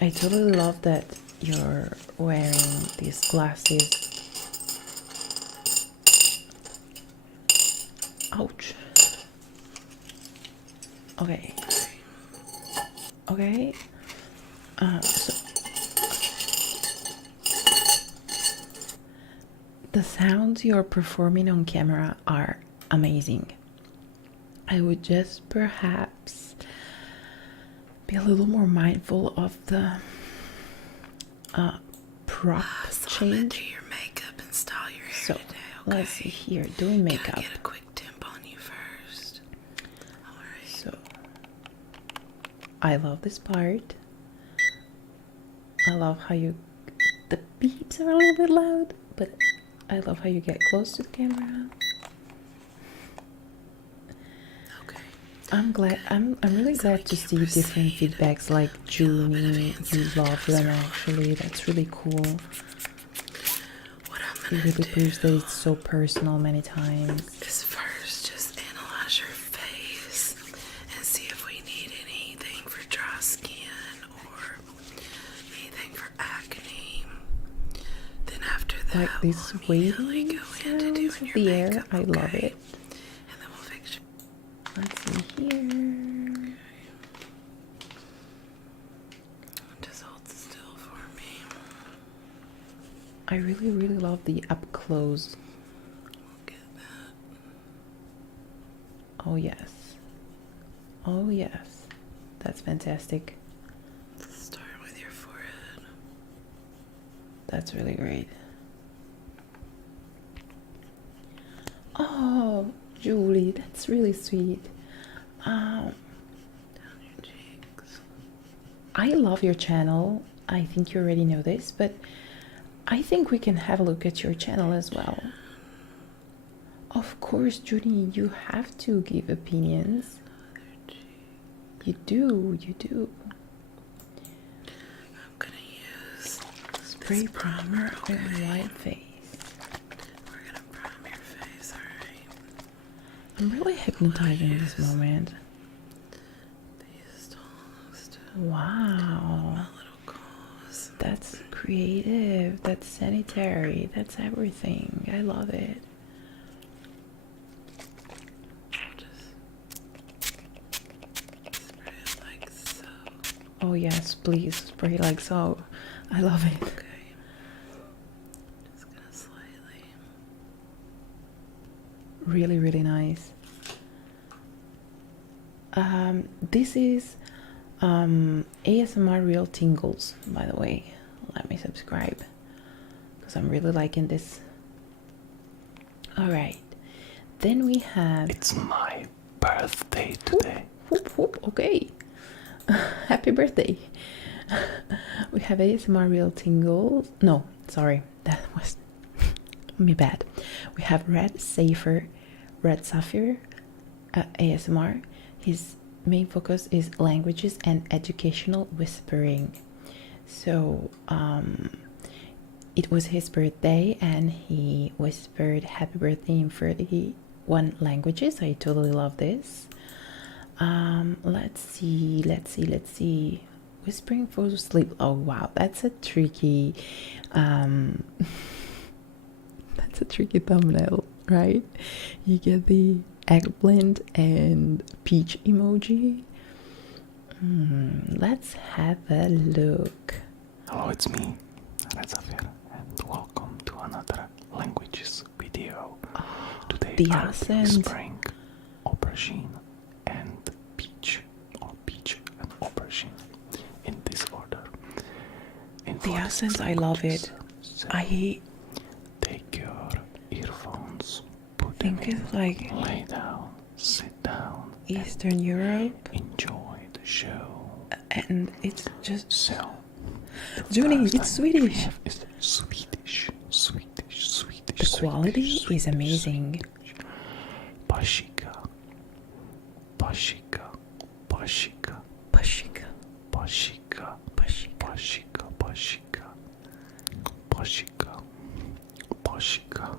I totally love that you're wearing these glasses. Ouch. Okay. Okay. So the sounds you're performing on camera are amazing. I would just perhaps be a little more mindful of the prop change. Do your makeup and style your hair So today, okay? let's see here, doing makeup. Can I get a quick tip on you first? Alright. So I love this part. I love how the beeps are a little bit loud, but I love how you get close to the camera. I'm really glad to see different feedbacks, like Julie, you love them actually. That's really cool. It really proves that it's so personal many times. Is first just analyze your face and see if we need anything for dry skin or anything for acne. Then after that, Like this waving sounds of the air, I love it. And then we'll fix your... Let's see here. Just hold still for me. I really love the up close. We'll get that. Oh yes. Oh yes. That's fantastic. Start with your forehead. That's really great. Oh, Julie, that's really sweet. Down your cheeks. I love your channel. I think you already know this, but I think we can have a look at your channel as well. Of course, Judy, you have to give opinions. You do. I'm gonna use spray primer on white face. We're gonna prime your face, alright? I'm really hypnotizing this moment. These tongs to Wow. my little claws. That's creative. That's sanitary. That's everything. I love it. Oh yes, please spray like so. I love it. Okay. Just gonna slightly. Really, really nice. This is ASMR Real Tingles, by the way. Let me subscribe because I'm really liking this. All right. Then we have. It's my birthday today. Whoop, whoop, okay. Happy birthday. We have ASMR Real Tingles. No, sorry, that was me bad. We have Red Sapphire ASMR. His main focus is languages and educational whispering. So it was his birthday and he whispered happy birthday in 31 languages. I totally love this. Let's see. Whispering for sleep. Oh wow, that's a tricky that's a tricky thumbnail, right? You get the eggplant and peach emoji. Let's have a look. Hello, it's me, Rapunzel, and welcome to another languages video. Today the I'll be accent. whispering aubergine and peach, or peach and aubergine, in this order. In The 46 accent, I love it. languages. So I take your earphones, put think them in, it's like lay down, sit down, Eastern Europe, enjoy the show. and it's just So, Junie, first it's language we Swedish. have is Swedish. The quality is Swedish. amazing. Pashika. Pashika. Pashika. Pashika, Pashika. pashika, Pashika. Pashika. Pashika. Pashika.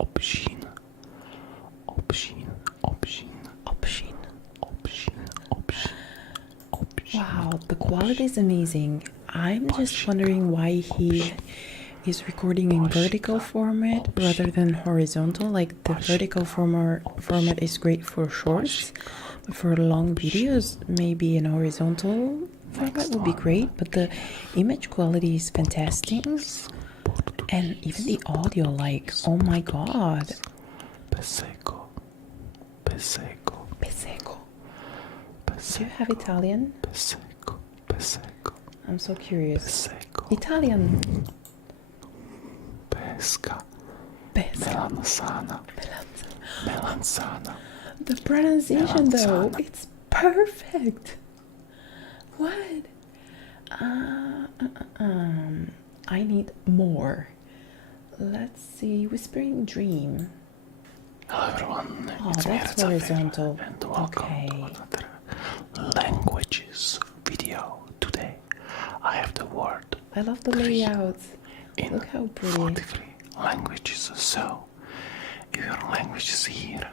Aubergine. Aubergine. Aubergine. aubergine. Aubergine. Aubergine. Aubergine. Wow, the quality is amazing. I'm just wondering why he is recording in vertical format rather than horizontal. Like the vertical format is great for shorts, but for long videos, maybe an horizontal format would be great. But the image quality is fantastic, and even the audio, like, oh my god. Peseco. Peseco. Peseco. Do you Peseco. have Italian? Peseco. Peseco. I'm so curious. Peseco. Italian. Pesca. Pesca. Melanzana. Melanzana. The pronunciation though, Melanzana. it's perfect. What? I need more. Let's see. Whispering Dream. Hello everyone, Oh, it's me that's Rapunzel, horizontal. and welcome Okay. to another languages video. Today I have the word I love the layouts. in Look how pretty. 43 languages. So if your language is here,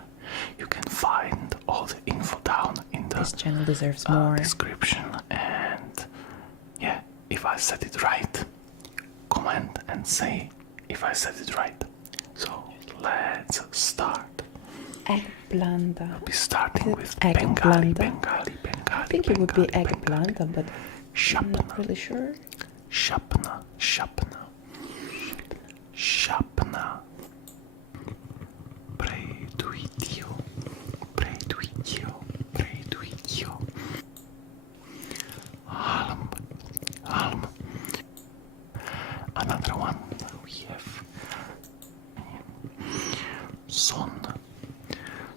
you can find all the info down in This the channel deserves more. description. And yeah, if I said it right, comment and say if I said it right. So let's start. Eggplanta. Be starting Is it with eggplant? Bengali. I think it would be Bengali. eggplanta, but I'm not Shapna, really sure. Shapna, Shapna, Shapna. Preduitio, Preduitio, Preduitio. Alm, Alm. Another one we have. Son,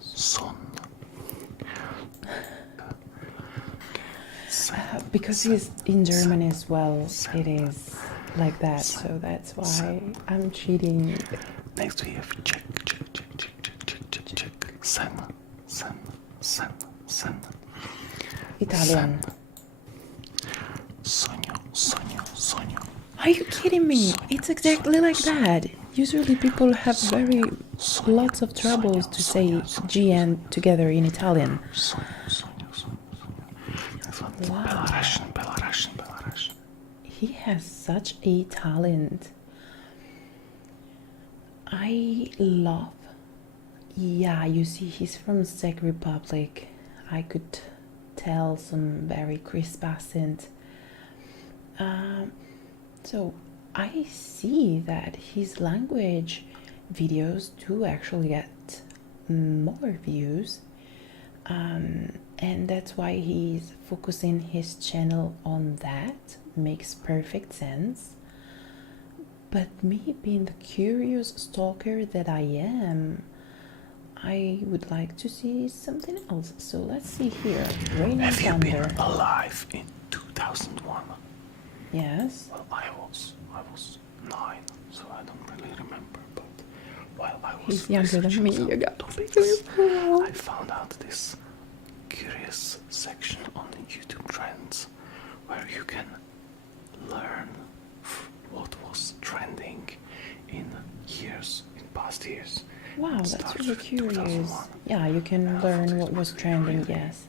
Son. because he's in German as well, it is like that, so that's why I'm cheating. Next we have check. Sen. Italian. Sogno. Are you kidding me? It's exactly like that. Usually people have lots of troubles to say G and together in Italian. Wow. Belarusian. He has such a talent. I love. Yeah, you see, he's from Czech Republic. I could tell some very crisp accent. So I see that his language videos do actually get more views, and that's why he's focusing his channel on that. Makes perfect sense. But me being the curious stalker that I am, I would like to see something else. So let's see here. Rain and Thunder. Have you been alive in 2001? Yes. Well, I was 9, so I don't really remember. But while I was He's younger than me, you got topics, I found out this curious section on the YouTube trends where you can learn what was trending in past years. Wow, that's really curious. Yeah, you can learn what was trending, really yes.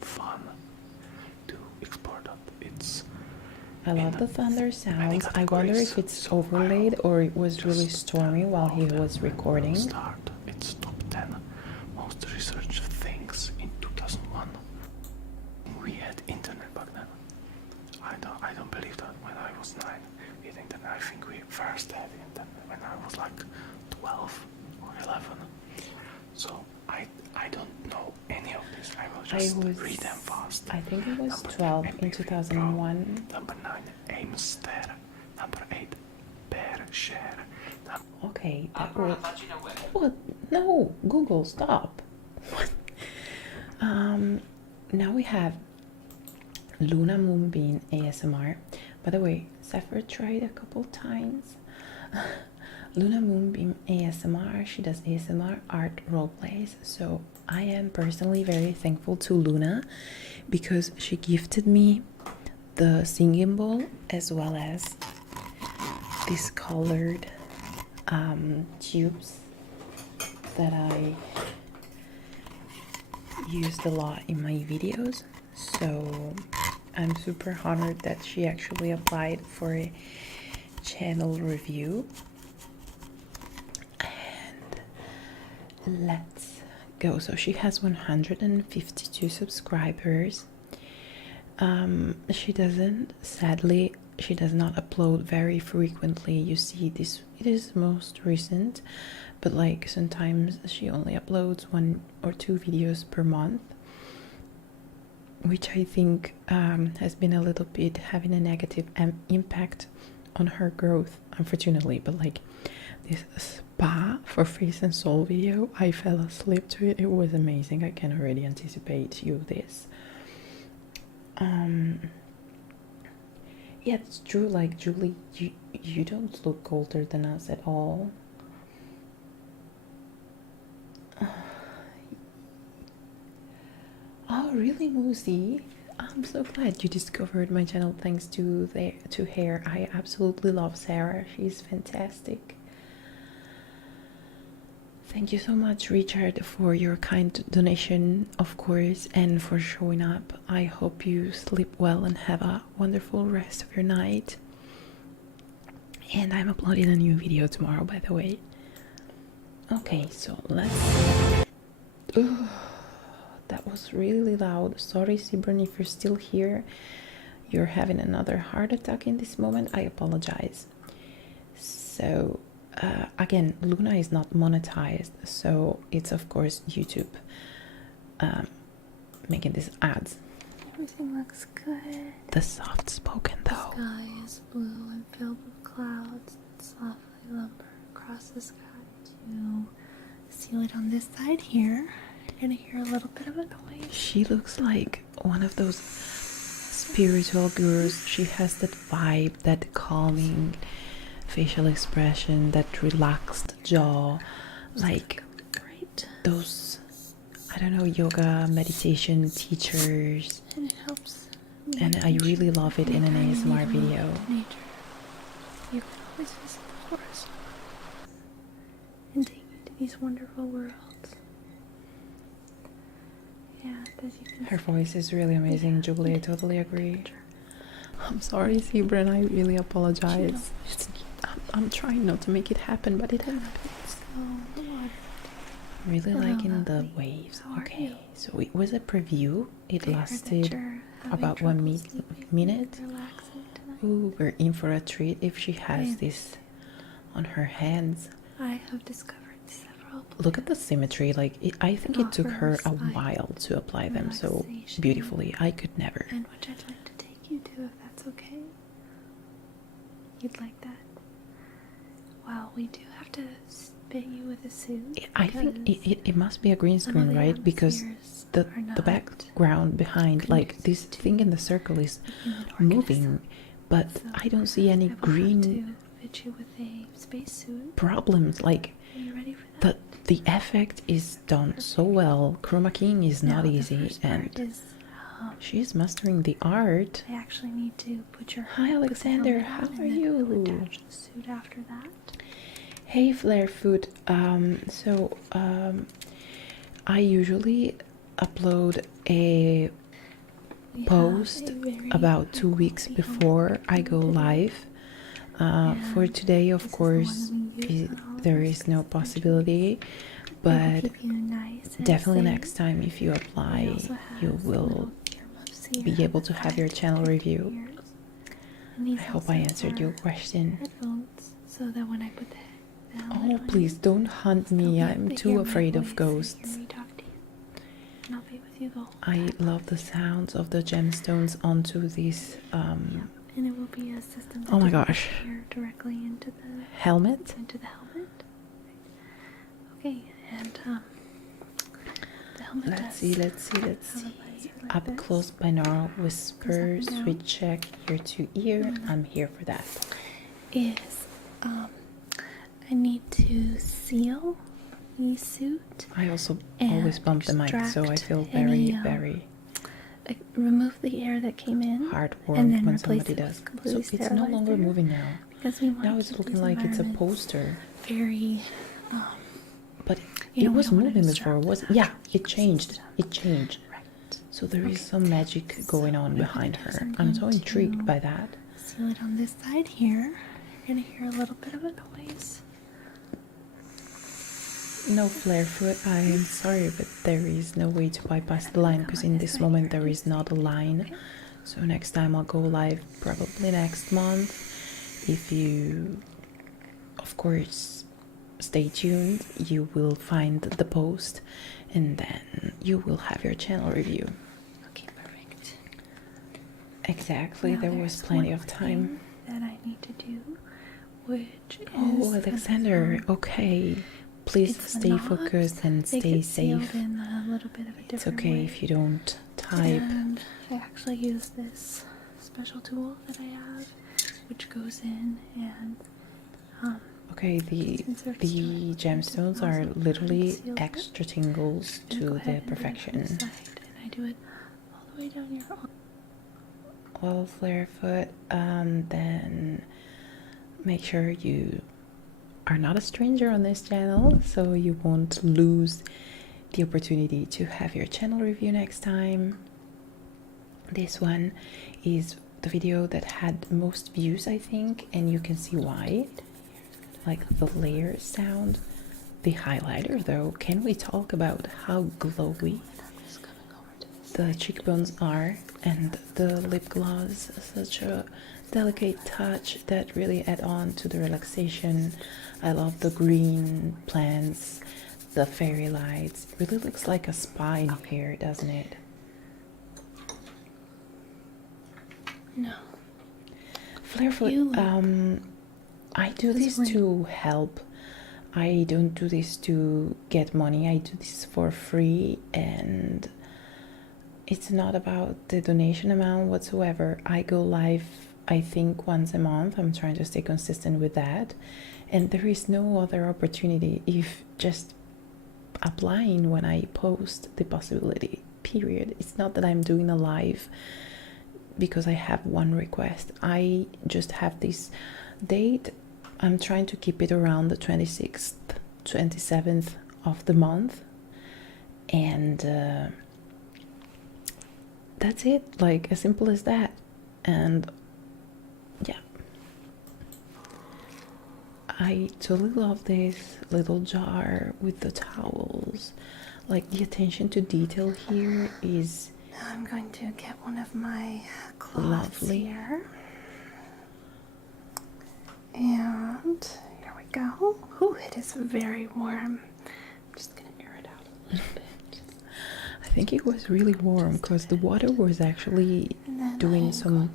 Fun to explore that. It's I love the thunder sounds. I wonder if it's overlaid or it was really stormy while he was recording. It's top 10 most researched things in 2001. We had internet back then. I don't believe that when I was 9. I think we first had internet when I was like 12 or 11. So I don't know any of this. I will just read them fast. I think it was 12 in 2001. Number 9, Aimster. Number 8, Bear Share. Okay, that was... What? No, Google, stop. What? Now we have Luna Moonbeam ASMR. By the way, Zephyr tried a couple times. Luna Moonbeam ASMR, she does ASMR art roleplays. So I am personally very thankful to Luna because she gifted me the singing bowl as well as these colored tubes that I used a lot in my videos. So I'm super honored that she actually applied for a channel review. And let's go. So she has 152 subscribers. She does not upload very frequently. You see this, it is most recent, but like sometimes she only uploads 1 or 2 videos per month, which I think has been a little bit having a negative impact on her growth, unfortunately. But like this spa for face and soul video, I fell asleep to it. It was amazing. I can already anticipate you this. Yeah, it's true. Like Julie, you don't look older than us at all. Oh, really, Moosey? I'm so glad you discovered my channel thanks to hair. I absolutely love Sarah. She's fantastic. Thank you so much, Richard, for your kind donation, of course, and for showing up. I hope you sleep well and have a wonderful rest of your night. And I'm uploading a new video tomorrow, by the way. Okay, so let's... Ooh, that was really loud. Sorry, Sibren, if you're still here. You're having another heart attack in this moment. I apologize. So... again, Luna is not monetized, so it's of course YouTube making these ads. Everything looks good. The soft spoken though. The sky is blue and filled with clouds that softly lumber across the sky. To seal it on this side here, you're gonna hear a little bit of a noise. She looks like one of those spiritual gurus. She has that vibe, that calming facial expression, that relaxed jaw, like those, I don't know, yoga meditation teachers. And it helps. And I really love it in an ASMR video. Nature. You can always visit the forest and take you to these wonderful worlds. And as you can Her voice is really amazing, Julie. I totally agree. I'm sorry, Zebra, and I really apologize. I'm trying not to make it happen, but it happens. Really liking the waves. Okay, so it was a preview. It lasted about 1 minute. Ooh, we're in for a treat if she has this on her hands. I have discovered several. Look at the symmetry. Like, I think it took her a while to apply them so beautifully. I could never. And which I'd like to take you to, if that's okay. You'd like that? Well, we do have to spit you with a suit. I think it must be a green screen, right? Because the background behind, like this thing in the circle, is moving, but I don't see any green fit you with a spacesuit. problems. Like, Are you ready for that? the effect is done so well. Chroma keying is not easy, and she's mastering the art. I actually need to put your. Hi, Alexander. How are you? We'll attach the suit after that. Hey, Flarefoot. I usually upload a post about 2 weeks before I go live. For today, of course, there is no possibility, but definitely next time, if you apply, you will be able to have your channel review. I hope I answered your question. So that when I put the Oh, please don't hunt me. I'm too afraid of ghosts. I love the sounds of the gemstones onto these and it will be a system that oh my gosh, directly into the helmet. Okay, and the helmet. Let's see. Up close binaural whispers. Switch check ear to ear. I'm here for that. Is I need to seal the suit. I also always bump the mic, so I feel very like, remove the air that came in, heartwarmed when somebody does. So it's no longer moving now. Because we want now it's looking like it's a poster. Very. But it was moving before, was it? Yeah, it changed. It changed. So there is some magic going on behind her. I'm so intrigued by that. Seal it on this side here. You're gonna hear a little bit of a noise. No, Flarefoot, I am sorry, but there is no way to bypass the line, because in this moment there is not a line. So next time I'll go live, probably next month. If you, of course, stay tuned, you will find the post, and then you will have your channel review. Okay, perfect. Exactly, there was plenty of time. That I need to do, which is... Oh, Alexander, okay. Please stay focused and stay safe. In a little bit of a it's okay way. if you don't type. And I actually use this special tool that I have, which goes in and okay, the gemstones are literally extra tingles to the perfection. And I do it all the way down your arm. Well, Flarefoot, then make sure you are not a stranger on this channel, so you won't lose the opportunity to have your channel review next time. This one is the video that had most views, I think, and you can see why. Like the layer sound. The highlighter, though, can we talk about how glowy the cheekbones are, and the lip gloss, such a delicate touch that really add on to the relaxation. I love the green plants, the fairy lights. It really looks like a spa in here, doesn't it? No. Flarefoot, I do this to help. I don't do this to get money. I do this for free, and it's not about the donation amount whatsoever. I go live, I think, once a month. I'm trying to stay consistent with that. And there is no other opportunity if just applying when I post the possibility, period. It's not that I'm doing a live because I have one request. I just have this date. I'm trying to keep it around the 26th, 27th of the month. And that's it, like as simple as that. And yeah, I totally love this little jar with the towels. Like the attention to detail here is Now I'm going to get one of my cloths lovely. here. And here we go. Ooh, it is very warm. I'm just going to air it out a little bit. I think it was really warm because the water was actually doing some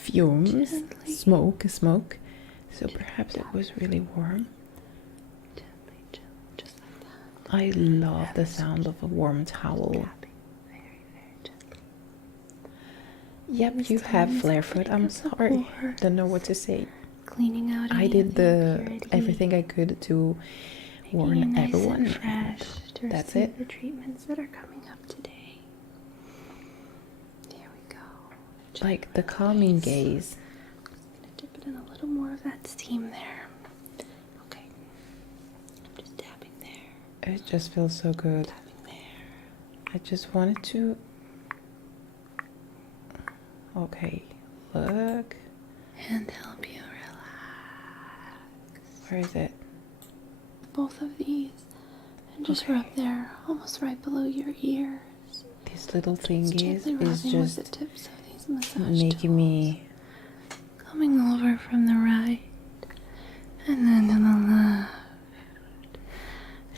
fumes, smoke. So perhaps it was really warm. Gently, just like that. I love the sound of a warm towel. Very, very gently. Yep, you have flare foot. I'm sorry. Don't know what to say. Cleaning out. I did everything I could to warn everyone. Fresh to that's receive it. The treatments that are coming up today. Here we go. Like the calming gaze. I'm gonna dip it in a little more of that steam there. Okay. I'm just tapping there. It just feels so good. Tapping there. I just wanted to. Okay, look. And help you relax. Where is it? Both of these. And just rub there, almost right below your ears. This little thingy Gently is rubbing with the just tips of these massage making me. coming over from the right and then to the left.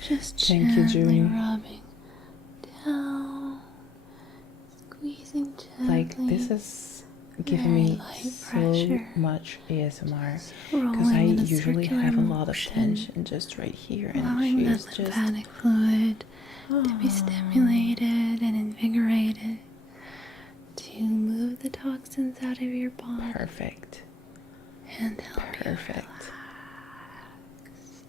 Just Thank you, gently Julie. rubbing down, squeezing gently. Like this is giving Very me light so pressure. much ASMR because rolling I in a usually circular have a lot of motion, tension just right here, and allowing she's that just lymphatic fluid to be stimulated and invigorated to move the toxins out of your body perfect. and help you Perfect. relax.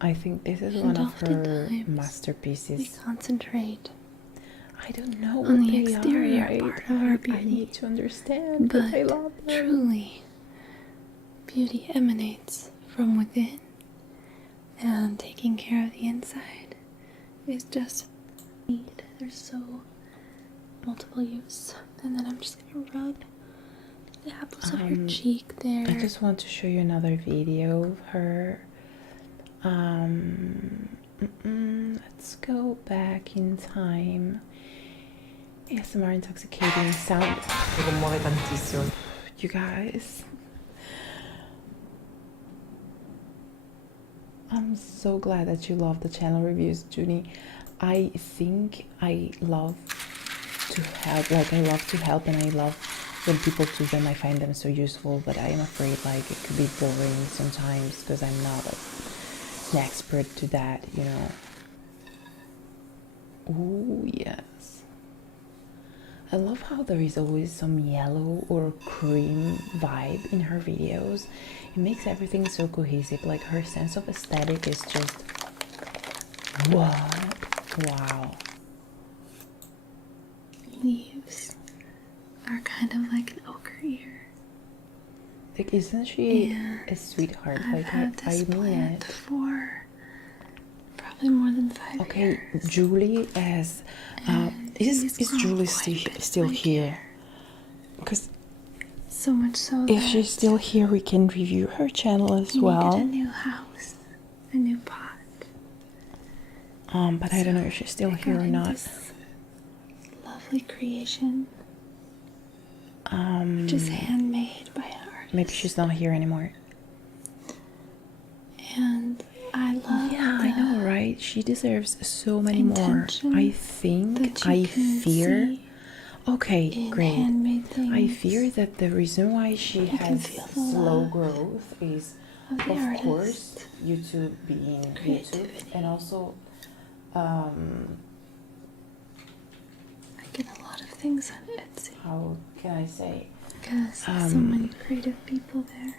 I think this is And one of her oftentimes, We masterpieces. concentrate I don't know what on the they exterior are, right? part of our I beauty, need to understand, but I love them. truly, beauty emanates from within, and taking care of the inside is just need. There's so multiple use. And then I'm just gonna rub the apples of your cheek there. I just want to show you another video of her. Let's go back in time. ASMR intoxicating sound. You guys, I'm so glad that you love the channel reviews, Junie. I think I love to help. Like I love to help, and I love when people do them. I find them so useful, but I am afraid like it could be boring sometimes because I'm not an expert to that, you know. Oh yes, I love how there is always some yellow or cream vibe in her videos. It makes everything so cohesive. Like her sense of aesthetic is just what? Wow. Leaves are kind of like an ochre ear. Like, isn't she Yeah. a sweetheart? I've Like, had I this mean plant it. for probably more than 5 Okay, years. Julie as is Julie still here? Because So much so if that she's still here, we can review her channel as we needed well. a new house, a new pot. But I don't know if she's still I here got or in not. this lovely creation, which is handmade by an artist. Maybe she's not here anymore. And I love Yeah, I know, right? She deserves so many more. intention I think, that you I can fear. see Okay, in great. handmade things. I fear that the reason why she can has feel the slow love growth is, of the of artist. course, YouTube being YouTube, Creativity. and also get a lot of things on Etsy. How can I say? Because so many creative people there.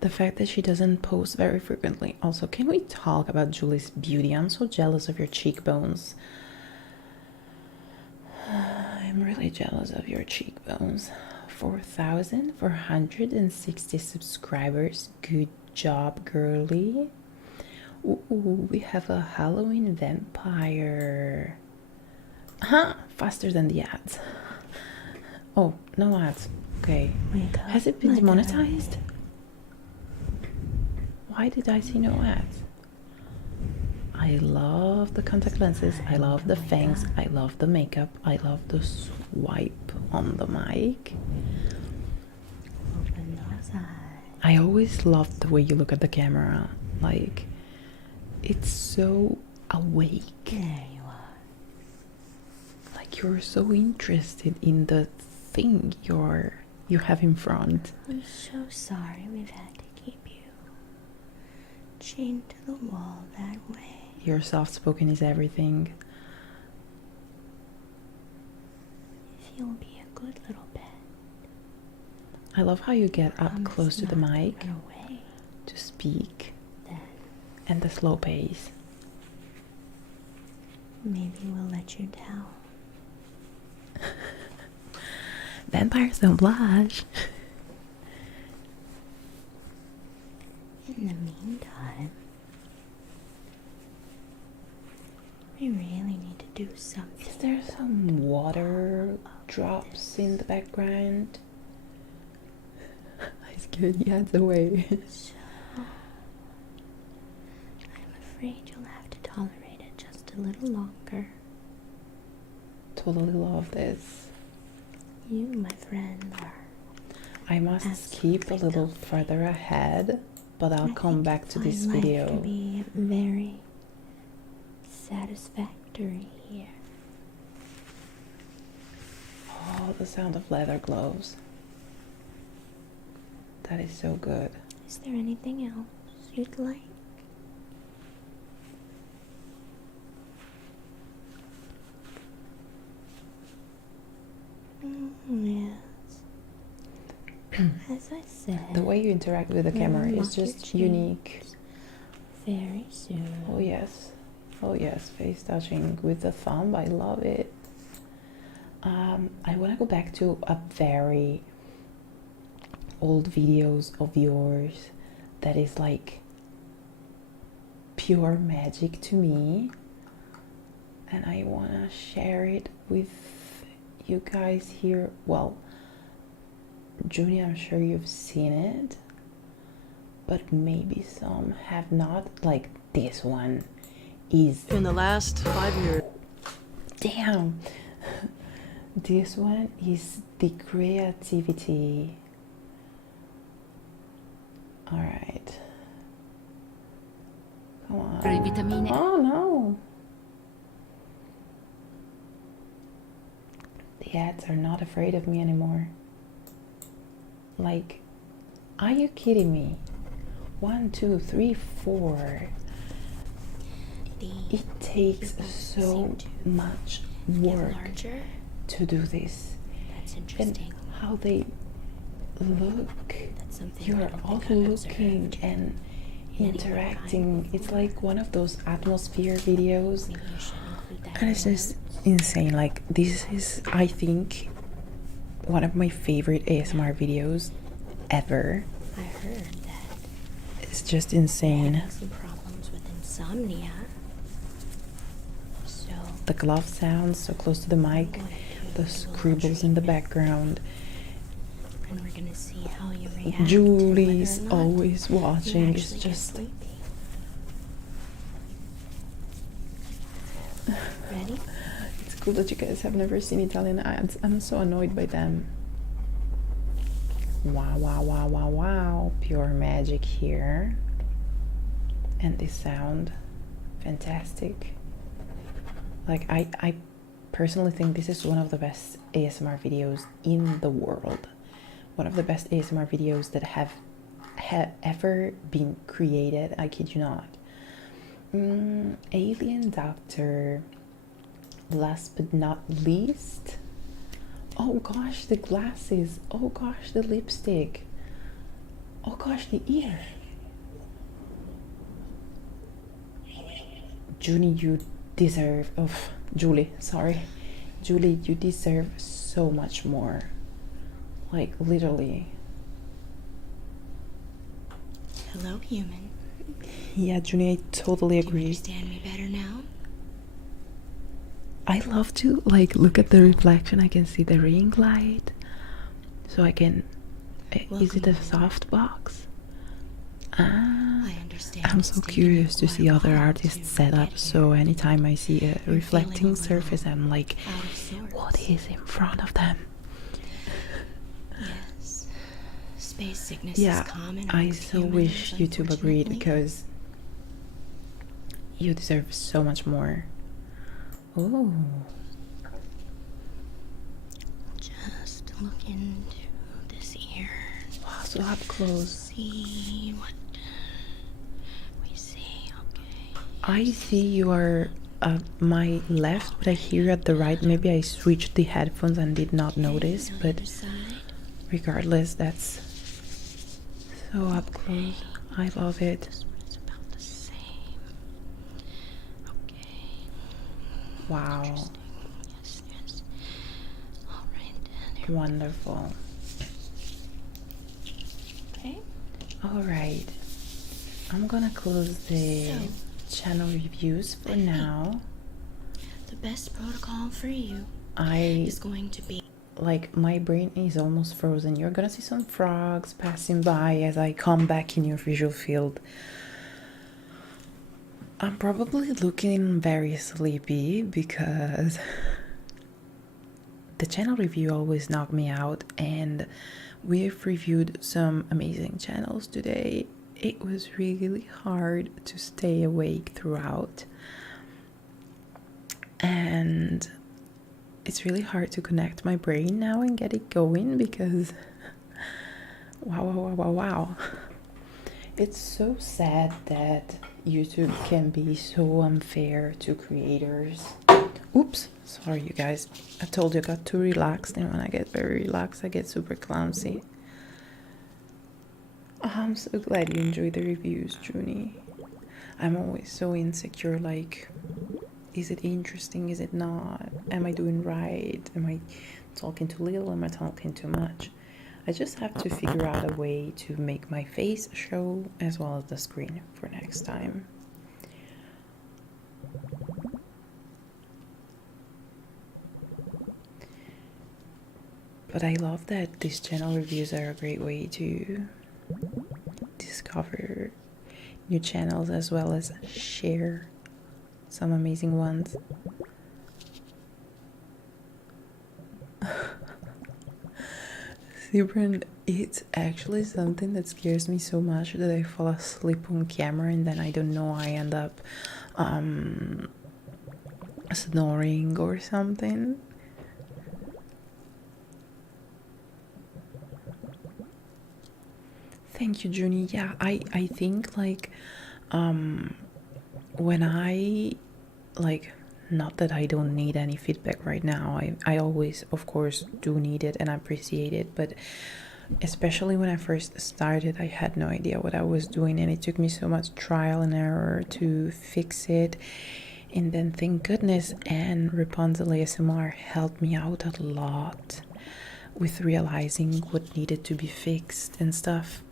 The fact that she doesn't post very frequently. Also, can we talk about Julie's beauty? I'm so jealous of your cheekbones. I'm really jealous of your cheekbones. 4,460 subscribers. Good job, girly. Ooh, we have a Halloween vampire. Huh? Faster than the ads. Oh, no ads. Okay. Has it been demonetized? Why did I see no ads? I love the contact lenses. I love the fangs. I love the makeup. I love the swipe on the mic. Open those eyes. I always loved the way you look at the camera. Like, it's so awake. There you are. Like you're so interested in the thing you have in front. I'm so sorry we've had to keep you chained to the wall that way. Your soft spoken is everything. If you'll be a good little pet. I love how you get up Promise close to the not mic run away. to speak, Then and the slow pace. maybe we'll let you down. Vampires don't blush. In the meantime, we really need to do something. Is there some water drops in the background? I scared the ads away. So, I'm afraid you'll have to tolerate it just a little longer. Totally love this. You, my friend, are. I must skip a little further ahead, but I'll come back to this Life video. can be very satisfactory here. Oh, the sound of leather gloves. That is so good. Is there anything else you'd like? Yes. As I said, The way you interact with the camera is just unique. very soon. Oh yes. Oh yes, face touching with the thumb. I love it. I want to go back to a very old videos of yours that is like pure magic to me, and I want to share it with you guys here. Well, Junie, I'm sure you've seen it, but maybe some have not. Like this one is In the last 5 years. damn. This one is the creativity. All right. Come on. Oh no. The ads are not afraid of me anymore. Like, are you kidding me? 1, 2, 3, 4. It takes so much work Larger? to do this. That's And interesting. how they look. That's something I You're don't all think I've looking observed and in any interacting. kind It's like one of those atmosphere videos. Maybe you should include that And in it's the just notes. insane. Like, this is, I think, one of my favorite ASMR videos ever. I heard that It's just you're insane. having some problems with insomnia. So The glove sounds so close to the mic, the scribbles in the background. and we're gonna see how you react. Julie's to whether or not always you watching. It's actually get just sleepy. Ready? it's cool that you guys have never seen Italian ads. I'm so annoyed by them. Wow, wow, wow, wow, wow. Pure magic here. And this sound, fantastic. Like, I personally think this is one of the best ASMR videos in the world. One of the best ASMR videos that have ever been created. I kid you not. Alien Doctor, last but not least, oh gosh, the glasses. Oh gosh, the lipstick. Oh gosh, the ear. Julie, you deserve, Julie, sorry. Julie, you deserve so much more. Like, literally. Hello, human. Yeah, Junie, I totally Do you agree. understand me better now? I love to, like, look at the reflection. I can see the ring light. So I can... is it a soft box? Ah, I understand. I'm so curious to see other artists' setup. So anytime I see a reflecting surface, I'm like, what is in front of them? Yes. Space sickness Yeah, is common. I amongst so humans, wish YouTube agreed, unfortunately. because you deserve so much more. Oh, Just look into this ear. wow, so up close. See what we see. Okay. I see you are my left, but I hear you at the right. Maybe I switched the headphones and did not notice, Now the but other side. regardless, that's so up close. I love it. This one's about the same. Okay. Wow, Interesting. Yes, yes. All right, then. Here. wonderful. Okay. All right, I'm gonna close the channel reviews for now. The best protocol for you I is going to be like, my brain is almost frozen. You're gonna see some frogs passing by as I come back in your visual field. I'm probably looking very sleepy because the channel review always knocked me out, and we've reviewed some amazing channels today. It was really hard to stay awake throughout, and it's really hard to connect my brain now and get it going because wow. It's so sad that YouTube can be so unfair to creators. Oops, sorry you guys. I told you I got too relaxed, and when I get very relaxed I get super clumsy. I'm so glad you enjoyed the reviews, Junie. I'm always so insecure, like, is it interesting? Is it not? Am I doing right? Am I talking too little? Am I talking too much? I just have to figure out a way to make my face show as well as the screen for next time. But I love that these channel reviews are a great way to discover new channels as well as share some amazing ones. Sibren, it's actually something that scares me so much that I fall asleep on camera and then I don't know, I end up snoring or something. Thank you, Junie. Yeah, I think, like, when I, like, not that I don't need any feedback right now. I always, of course, do need it and appreciate it. But especially when I first started, I had no idea what I was doing. And it took me so much trial and error to fix it. And then, thank goodness, and Rapunzel ASMR helped me out a lot with realizing what needed to be fixed and stuff.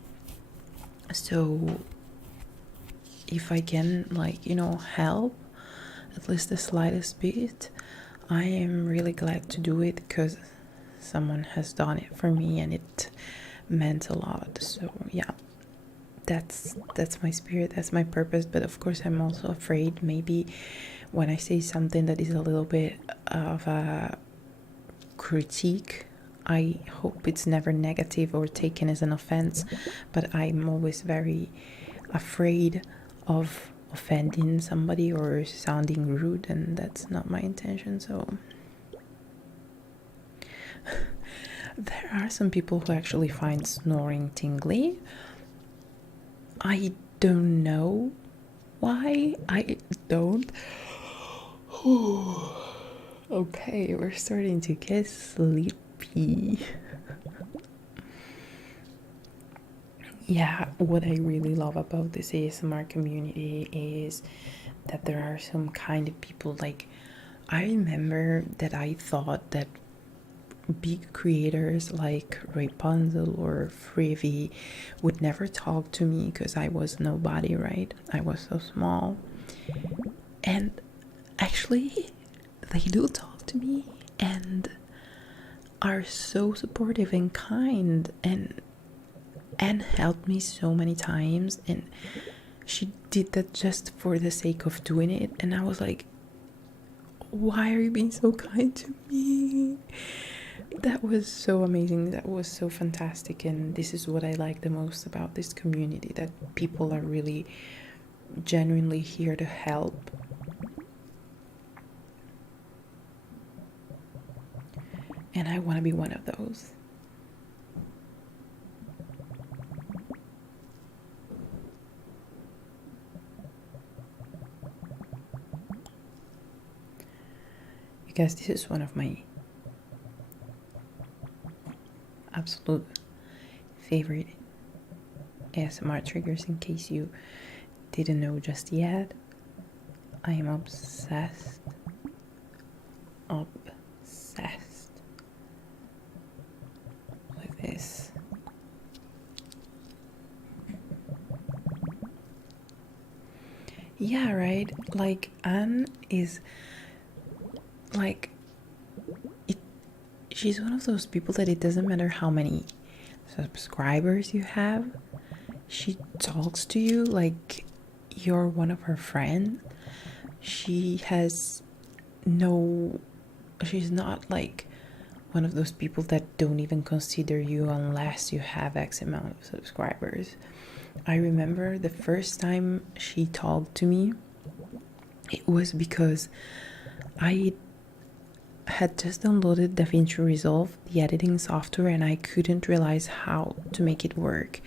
So if I can, like, you know, help at least the slightest bit, I am really glad to do it because someone has done it for me and it meant a lot. So yeah, that's my spirit, that's my purpose. But of course I'm also afraid maybe when I say something that is a little bit of a critique, I hope it's never negative or taken as an offense, but I'm always very afraid of offending somebody or sounding rude, and that's not my intention. So there are some people who actually find snoring tingly. I don't know why. I don't. Okay, we're starting to get sleepy. Yeah, what I really love about this ASMR community is that there are some kind of people. Like, I remember that I thought that big creators like Rapunzel or Freevee would never talk to me because I was nobody, right? I was so small. And actually, they do talk to me and are so supportive and kind and helped me so many times. And she did that just for the sake of doing it. And I was like, why are you being so kind to me? That was so amazing. That was so fantastic. And this is what I like the most about this community, that people are really genuinely here to help. And I want to be one of those. Because this is one of my absolute favorite ASMR triggers, in case you didn't know just yet. I am obsessed with this. Yeah, right? Like, Anne is like she's one of those people that it doesn't matter how many subscribers you have, she talks to you like you're one of her friends. She's not like one of those people that don't even consider you unless you have X amount of subscribers. I remember the first time she talked to me, it was because I had just downloaded DaVinci Resolve, the editing software, and I couldn't realize how to make it work.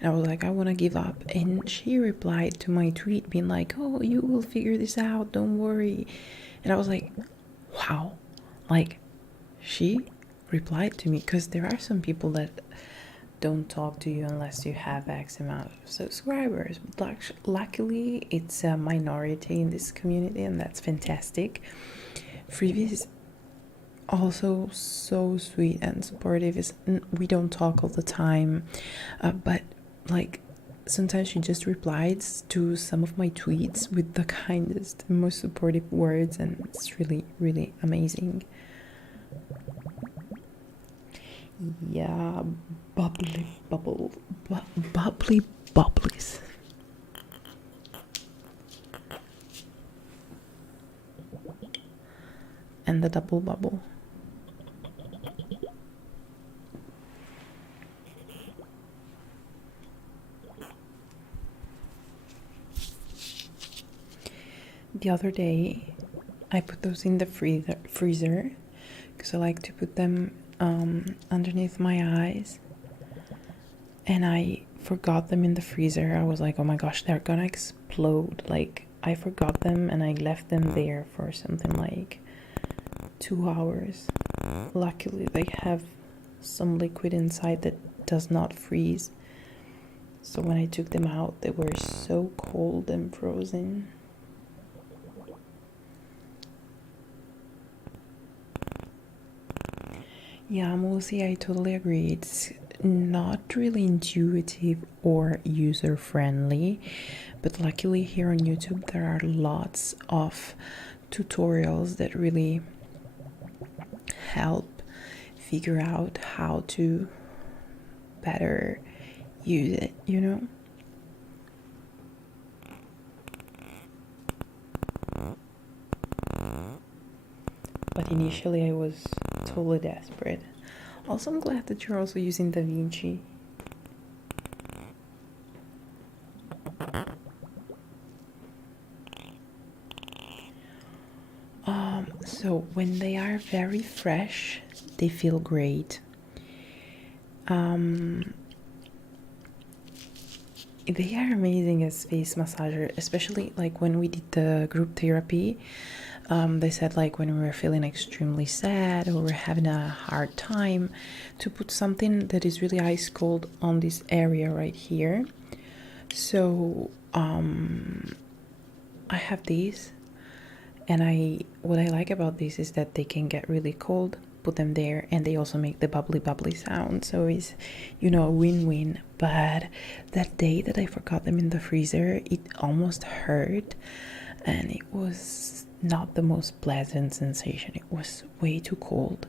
And I was like, I want to give up. And she replied to my tweet being like, oh, you will figure this out, don't worry. And I was like, wow, like, she replied to me, because there are some people that don't talk to you unless you have X amount of subscribers. But luckily, it's a minority in this community, and that's fantastic. Freevee is also so sweet and supportive. We don't talk all the time, but like sometimes she just replies to some of my tweets with the kindest, most supportive words, and it's really, really amazing. Yeah, bubbly bubblies. And the double bubble. The other day, I put those in the freezer because I like to put them underneath my eyes, and I forgot them in the freezer. I was like, oh my gosh, they're gonna explode. Like, I forgot them and I left them there for something like 2 hours. Luckily, they have some liquid inside that does not freeze. So when I took them out, they were so cold and frozen. Yeah, mostly I totally agree. It's not really intuitive or user-friendly, but luckily here on YouTube there are lots of tutorials that really help figure out how to better use it, you know? But initially I was totally desperate. Also, I'm glad that you're also using DaVinci. So when they are very fresh, they feel great. They are amazing as face massager, especially like when we did the group therapy. They said like when we were feeling extremely sad or we're having a hard time, to put something that is really ice cold on this area right here. So I have these, and what I like about this is that they can get really cold, put them there, and they also make the bubbly sound, so it's, you know, a win-win. But that day that I forgot them in the freezer, it almost hurt, and it was not the most pleasant sensation. It was way too cold.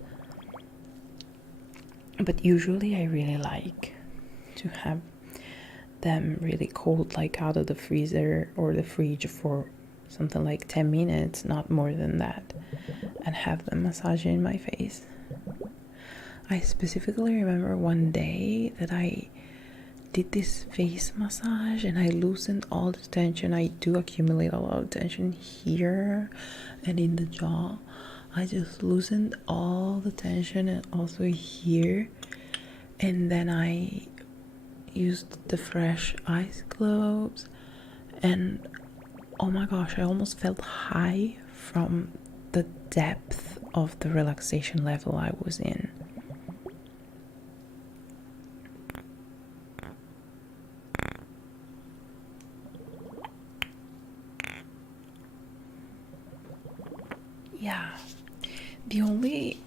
But usually I really like to have them really cold, like out of the freezer or the fridge for something like 10 minutes, not more than that, and have them massaging my face. I specifically remember one day that I did this face massage and I loosened all the tension. I do accumulate a lot of tension here and in the jaw. I just loosened all the tension, and also here, and then I used the fresh ice globes, and oh my gosh, I almost felt high from the depth of the relaxation level I was in. Yeah, the only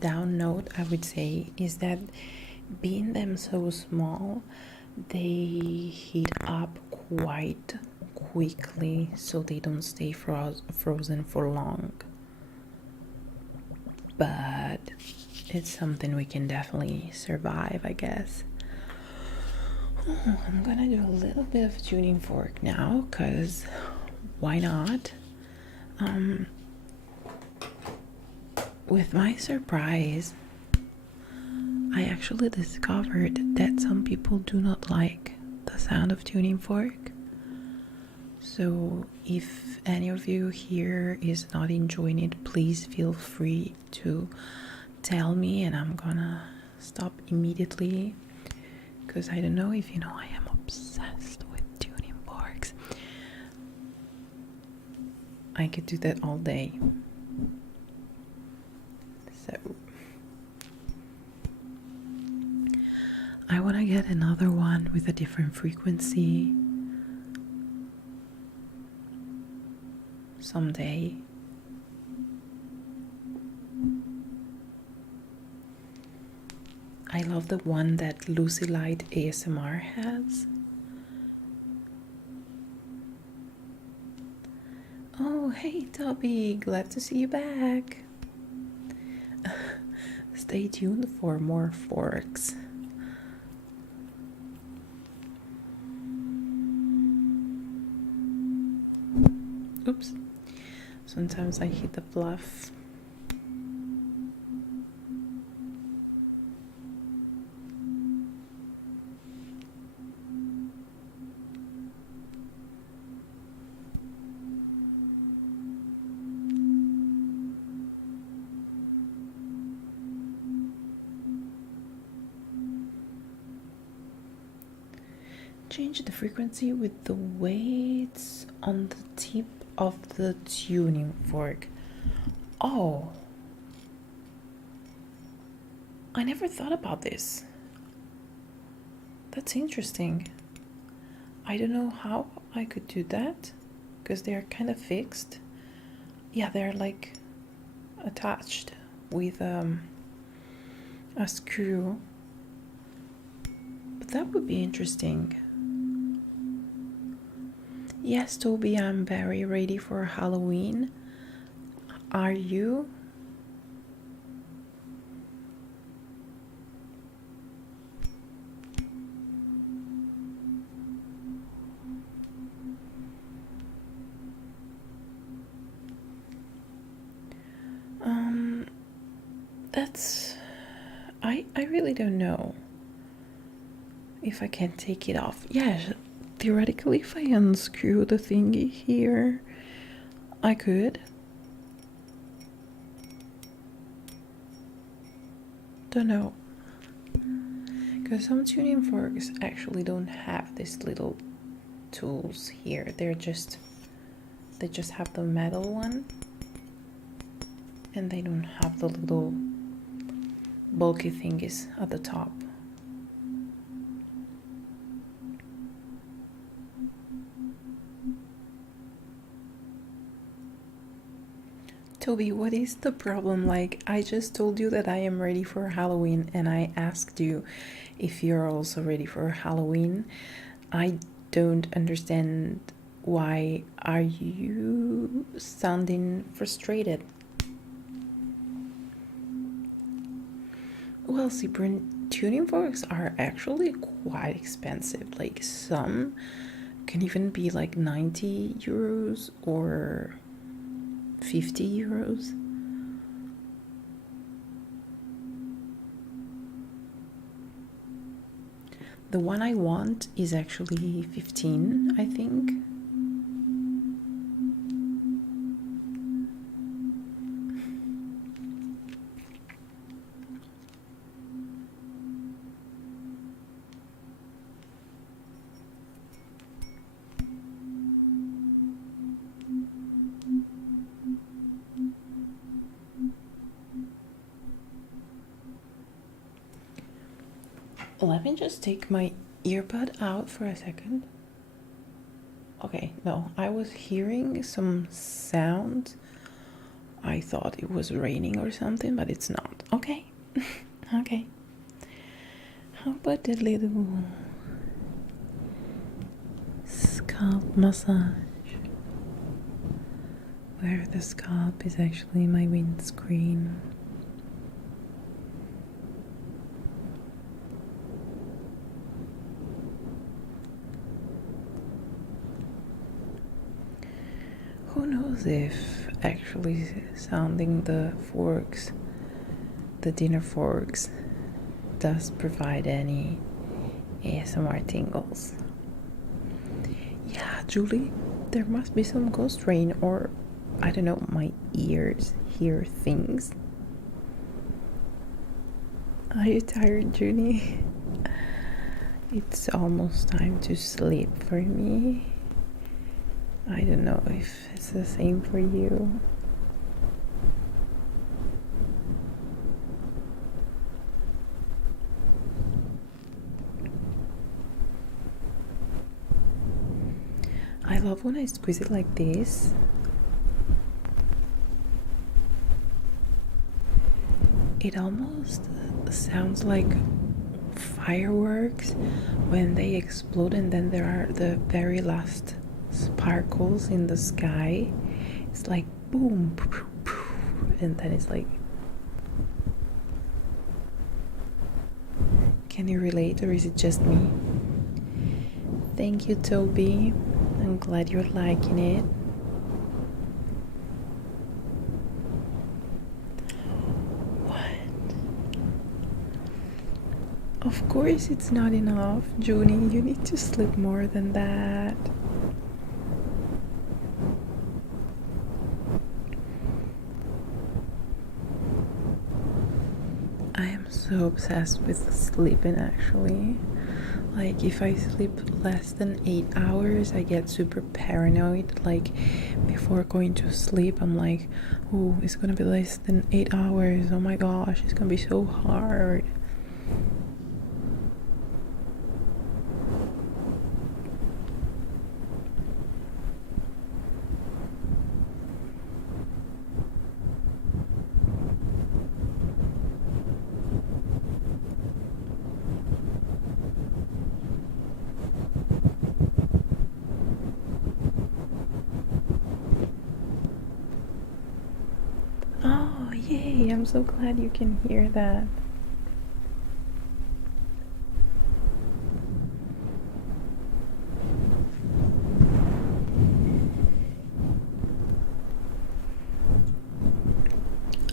down note I would say is that being them so small, they heat up quite quickly, so they don't stay frozen for long. But it's something we can definitely survive, I guess. I'm gonna do a little bit of tuning fork now, because why not? With my surprise, I actually discovered that some people do not like the sound of tuning fork. So if any of you here is not enjoying it, please feel free to tell me, and I'm gonna stop immediately, because I don't know if you know, I am obsessed with tuning forks. I could do that all day. So I want to get another one with a different frequency someday. I love the one that Lucy Light ASMR has. Oh, hey Toby, glad to see you back. Stay tuned for more forks. Oops. Sometimes I hit the fluff. Change the frequency with the weights on the tip of the tuning fork. Oh, I never thought about this. That's interesting. I don't know how I could do that, because they are kind of fixed. Yeah, they're like attached with a screw. But that would be interesting. Yes, Toby, I'm very ready for Halloween. Are you? I really don't know if I can take it off. Yeah, theoretically, if I unscrew the thingy here, I could. Don't know. Because some tuning forks actually don't have these little tools here. They just have the metal one, and they don't have the little bulky thingies at the top. Toby, what is the problem? Like, I just told you that I am ready for Halloween, and I asked you if you're also ready for Halloween. I don't understand, why are you sounding frustrated? Well, see, tuning forks are actually quite expensive. Like, some can even be like 90 euros or 50 euros. The one I want is actually 15, I think. Let me just take my earbud out for a second. Okay, no, I was hearing some sound. I thought it was raining or something, but it's not. Okay, okay. How about the little scalp massage? Where the scalp is actually my windscreen. Who knows if actually sounding the forks, the dinner forks, does provide any ASMR tingles. Yeah, Julie, there must be some ghost rain, or I don't know, my ears hear things. Are you tired, Julie? It's almost time to sleep for me. I don't know if it's the same for you. I love when I squeeze it like this. It almost sounds like fireworks when they explode, and then there are the very last sparkles in the sky. It's like boom, and then it's like, can you relate, or is it just me? Thank you, Toby. I'm glad you're liking it. What? Of course it's not enough, Junie. You need to sleep more than that. I am so obsessed with sleeping, actually. Like, if I sleep less than 8 hours, I get super paranoid. Like, before going to sleep, I'm like, oh, it's gonna be less than 8 hours. Oh my gosh, it's gonna be so hard. Oh, yay, I'm so glad you can hear that.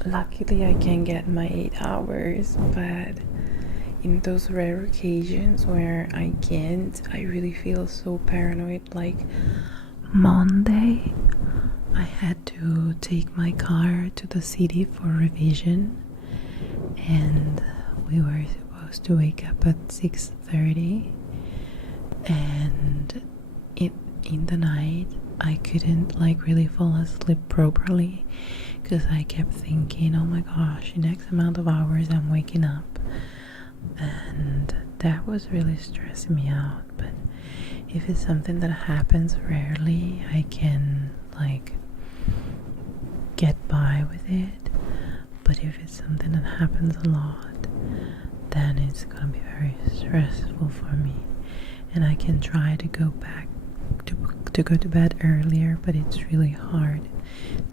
Luckily, I can get my 8 hours, but in those rare occasions where I can't, I really feel so paranoid. Like, Monday, I had to take my car to the city for revision, and we were supposed supposed to wake up at 6:30, and in the night I couldn't like really fall asleep properly because I kept thinking, oh my gosh, in X amount of hours I'm waking up, and that was really stressing me out. But if it's something that happens rarely, I can like get by with it. But if it's something that happens a lot, then it's gonna be very stressful for me. And I can try to go back to go to bed earlier, but it's really hard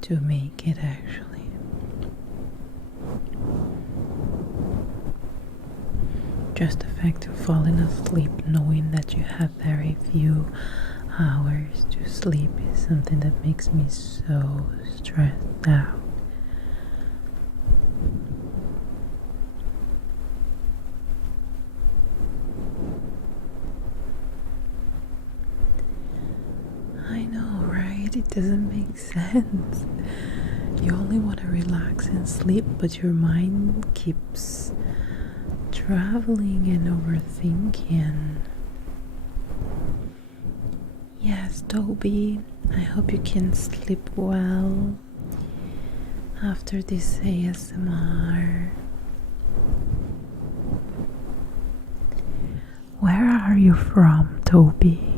to make it actually. Just the fact of falling asleep knowing that you have very few hours to sleep is something that makes me so stressed out. I know, right? It doesn't make sense. You only want to relax and sleep, but your mind keeps traveling and overthinking. Yes, Toby, I hope you can sleep well after this ASMR. Where are you from, Toby?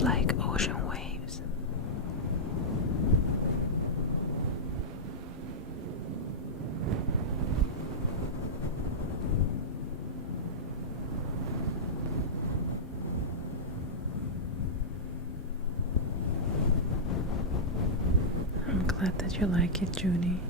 Like ocean waves. I'm glad that you like it, Junie.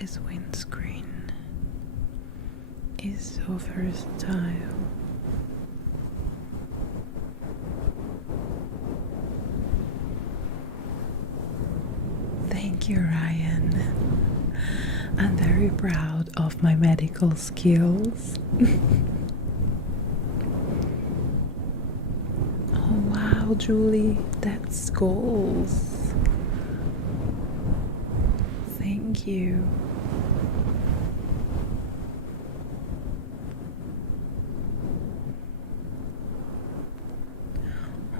This windscreen is so versatile. Thank you, Ryan. I'm very proud of my medical skills. Oh wow, Julie, that's goals. Thank you.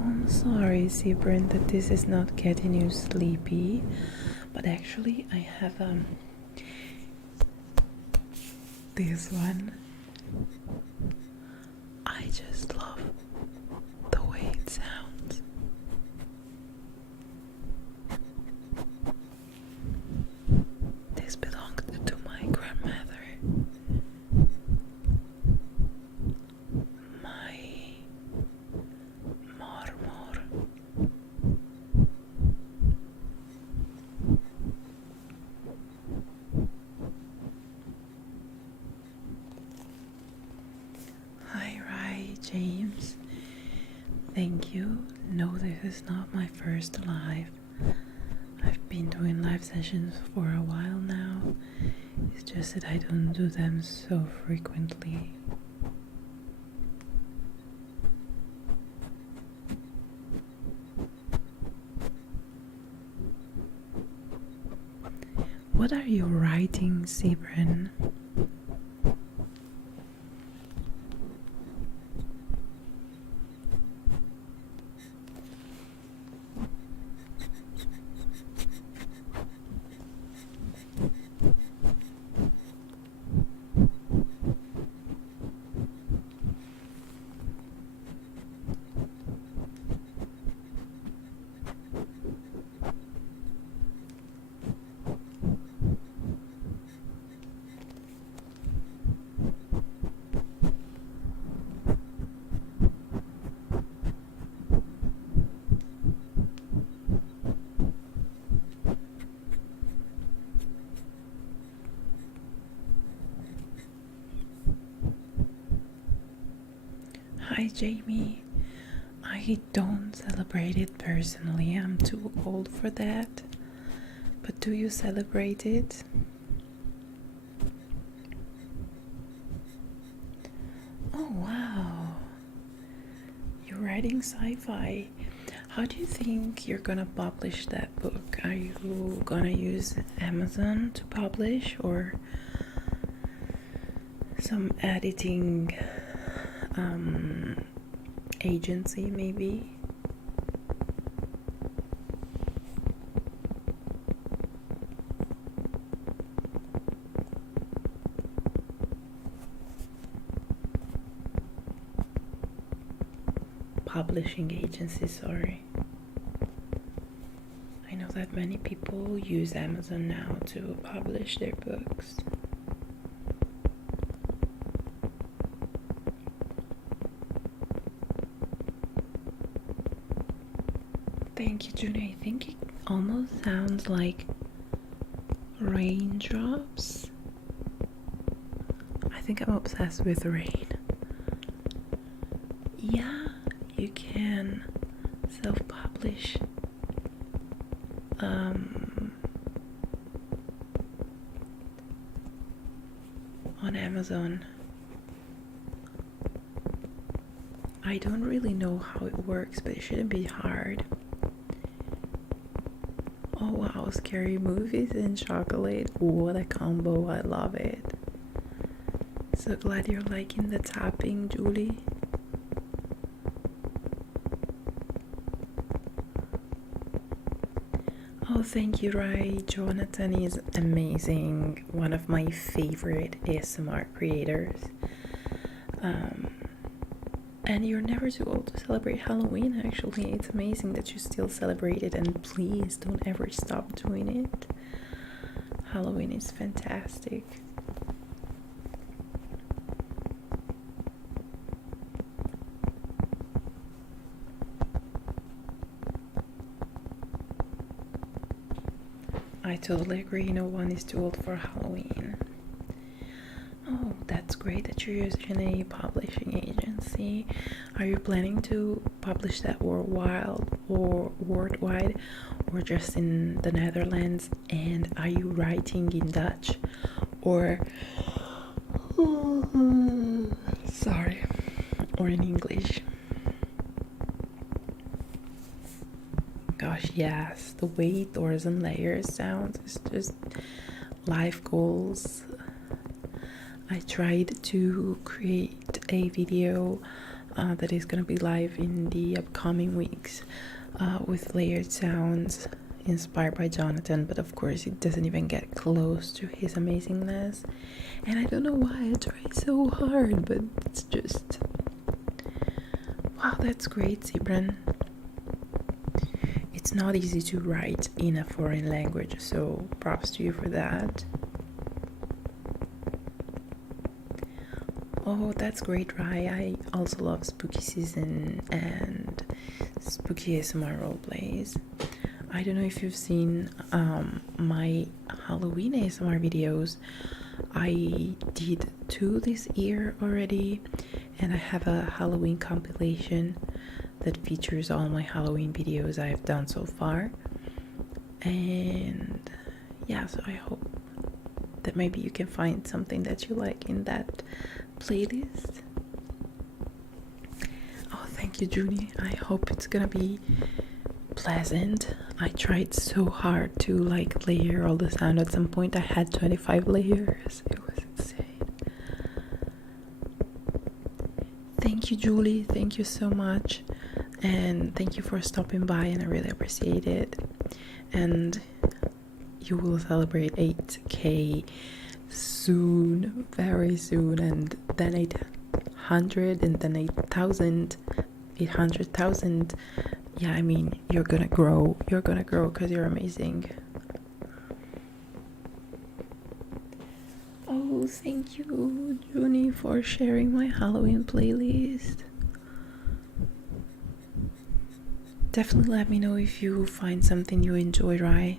I'm sorry, Sebrin, that this is not getting you sleepy, but actually I have this one. I just love the way it sounds. This belonged to my grandmother. My this is not my first live. I've been doing live sessions for a while now. It's just that I don't do them so frequently. What are you writing, Sebren? Hi Jamie, I don't celebrate it personally, I'm too old for that. But do you celebrate it? Oh wow, you're writing sci-fi. How do you think you're gonna publish that book? Are you gonna use Amazon to publish or some editing agency maybe? Publishing agency, sorry. I know that many people use Amazon now to publish their books. Thank you, June. I think it almost sounds like raindrops. I think I'm obsessed with rain. Yeah, you can self-publish on Amazon. I don't really know how it works, but it shouldn't be hard. Oh wow, scary movies and chocolate. What a combo, I love it. So glad you're liking the tapping, Julie. Oh, thank you, Rai. Jonathan is amazing. One of my favorite ASMR creators. And you're never too old to celebrate Halloween, actually. It's amazing that you still celebrate it, and please don't ever stop doing it. Halloween is fantastic. I totally agree, no one is too old for Halloween. Oh, that's great that you're using a publishing agency. Are you planning to publish that worldwide or just in the Netherlands? And are you writing in Dutch or sorry, or in English? Gosh, yes, the way Thorson layers sounds is just life goals. I tried to create a video that is going to be live in the upcoming weeks with layered sounds inspired by Jonathan, but of course it doesn't even get close to his amazingness. And I don't know why I tried so hard, but it's just... Wow, that's great, Sebren. It's not easy to write in a foreign language, so props to you for that. Oh, that's great, Rai. I also love spooky season and spooky ASMR roleplays. I don't know if you've seen my Halloween ASMR videos. I did 2 this year already, and I have a Halloween compilation that features all my Halloween videos I've done so far. And yeah, so I hope that maybe you can find something that you like in that playlist. Oh, thank you, Junie. I hope it's gonna be pleasant. I tried so hard to like layer all the sound. At some point I had 25 layers. It was insane. Thank you, Julie. Thank you so much. And thank you for stopping by, and I really appreciate it. And you will celebrate 8K soon, very soon, and then 800, and then 8,000, 800,000. Yeah, I mean, you're gonna grow because you're amazing. Oh, thank you, Junie, for sharing my Halloween playlist. Definitely let me know if you find something you enjoy, right?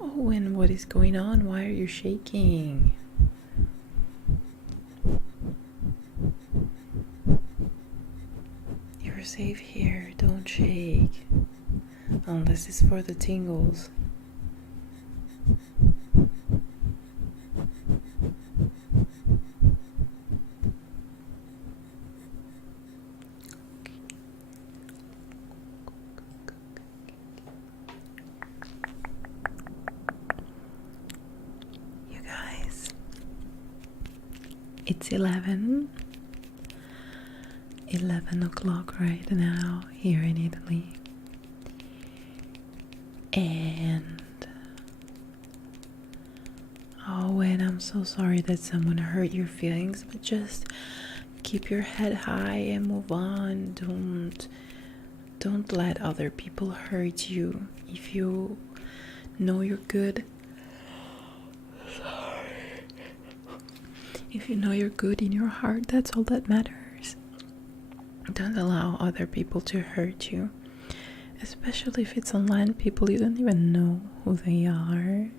Oh, and what is going on? Why are you shaking? You're safe here, don't shake. Unless it's for the tingles. You guys, it's 11 o'clock right now here in Italy. And oh, and I'm so sorry that someone hurt your feelings, but just keep your head high and move on. Don't let other people hurt you. If you know you're good, if you know you're good in your heart, that's all that matters. Don't allow other people to hurt you, especially if it's online people you don't even know who they are.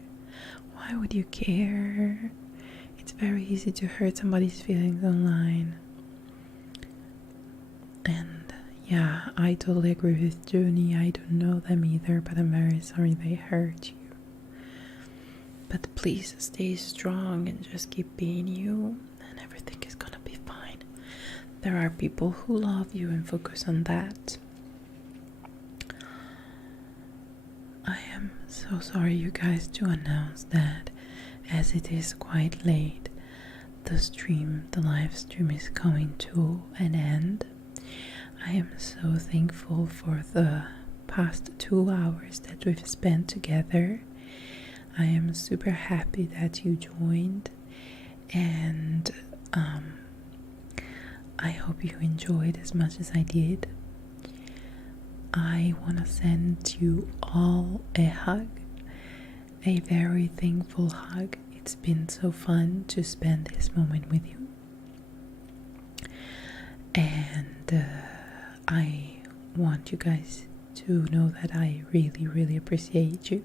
Why would you care? It's very easy to hurt somebody's feelings online. And yeah, I totally agree with Junie. I don't know them either, but I'm very sorry they hurt you. But please stay strong and just keep being you, and everything is gonna be fine. There are people who love you, and focus on that. I am so sorry, you guys, to announce that as it is quite late, the live stream is coming to an end. I am so thankful for the past 2 hours that we've spent together. I am super happy that you joined, and I hope you enjoyed as much as I did. I want to send you all a hug, a very thankful hug. It's been so fun to spend this moment with you, and I want you guys to know that I really, really appreciate you.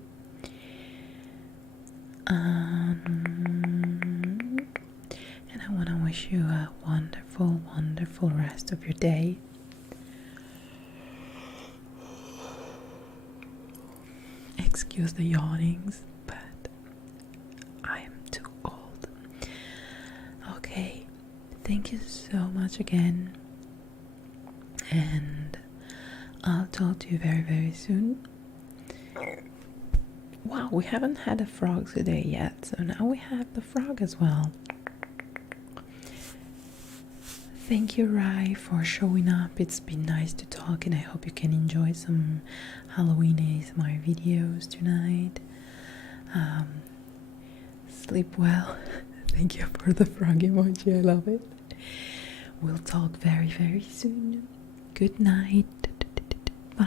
And I want to wish you a wonderful, wonderful rest of your day. Excuse the yawnings, but I am too old. Okay, thank you so much again, and I'll talk to you very, very soon. Wow, we haven't had a frog today yet, so now we have the frog as well. Thank you, Rai, for showing up. It's been nice to talk, and I hope you can enjoy some Halloween ASMR videos tonight. Sleep well. Thank you for the frog emoji, I love it. We'll talk very, very soon. Good night.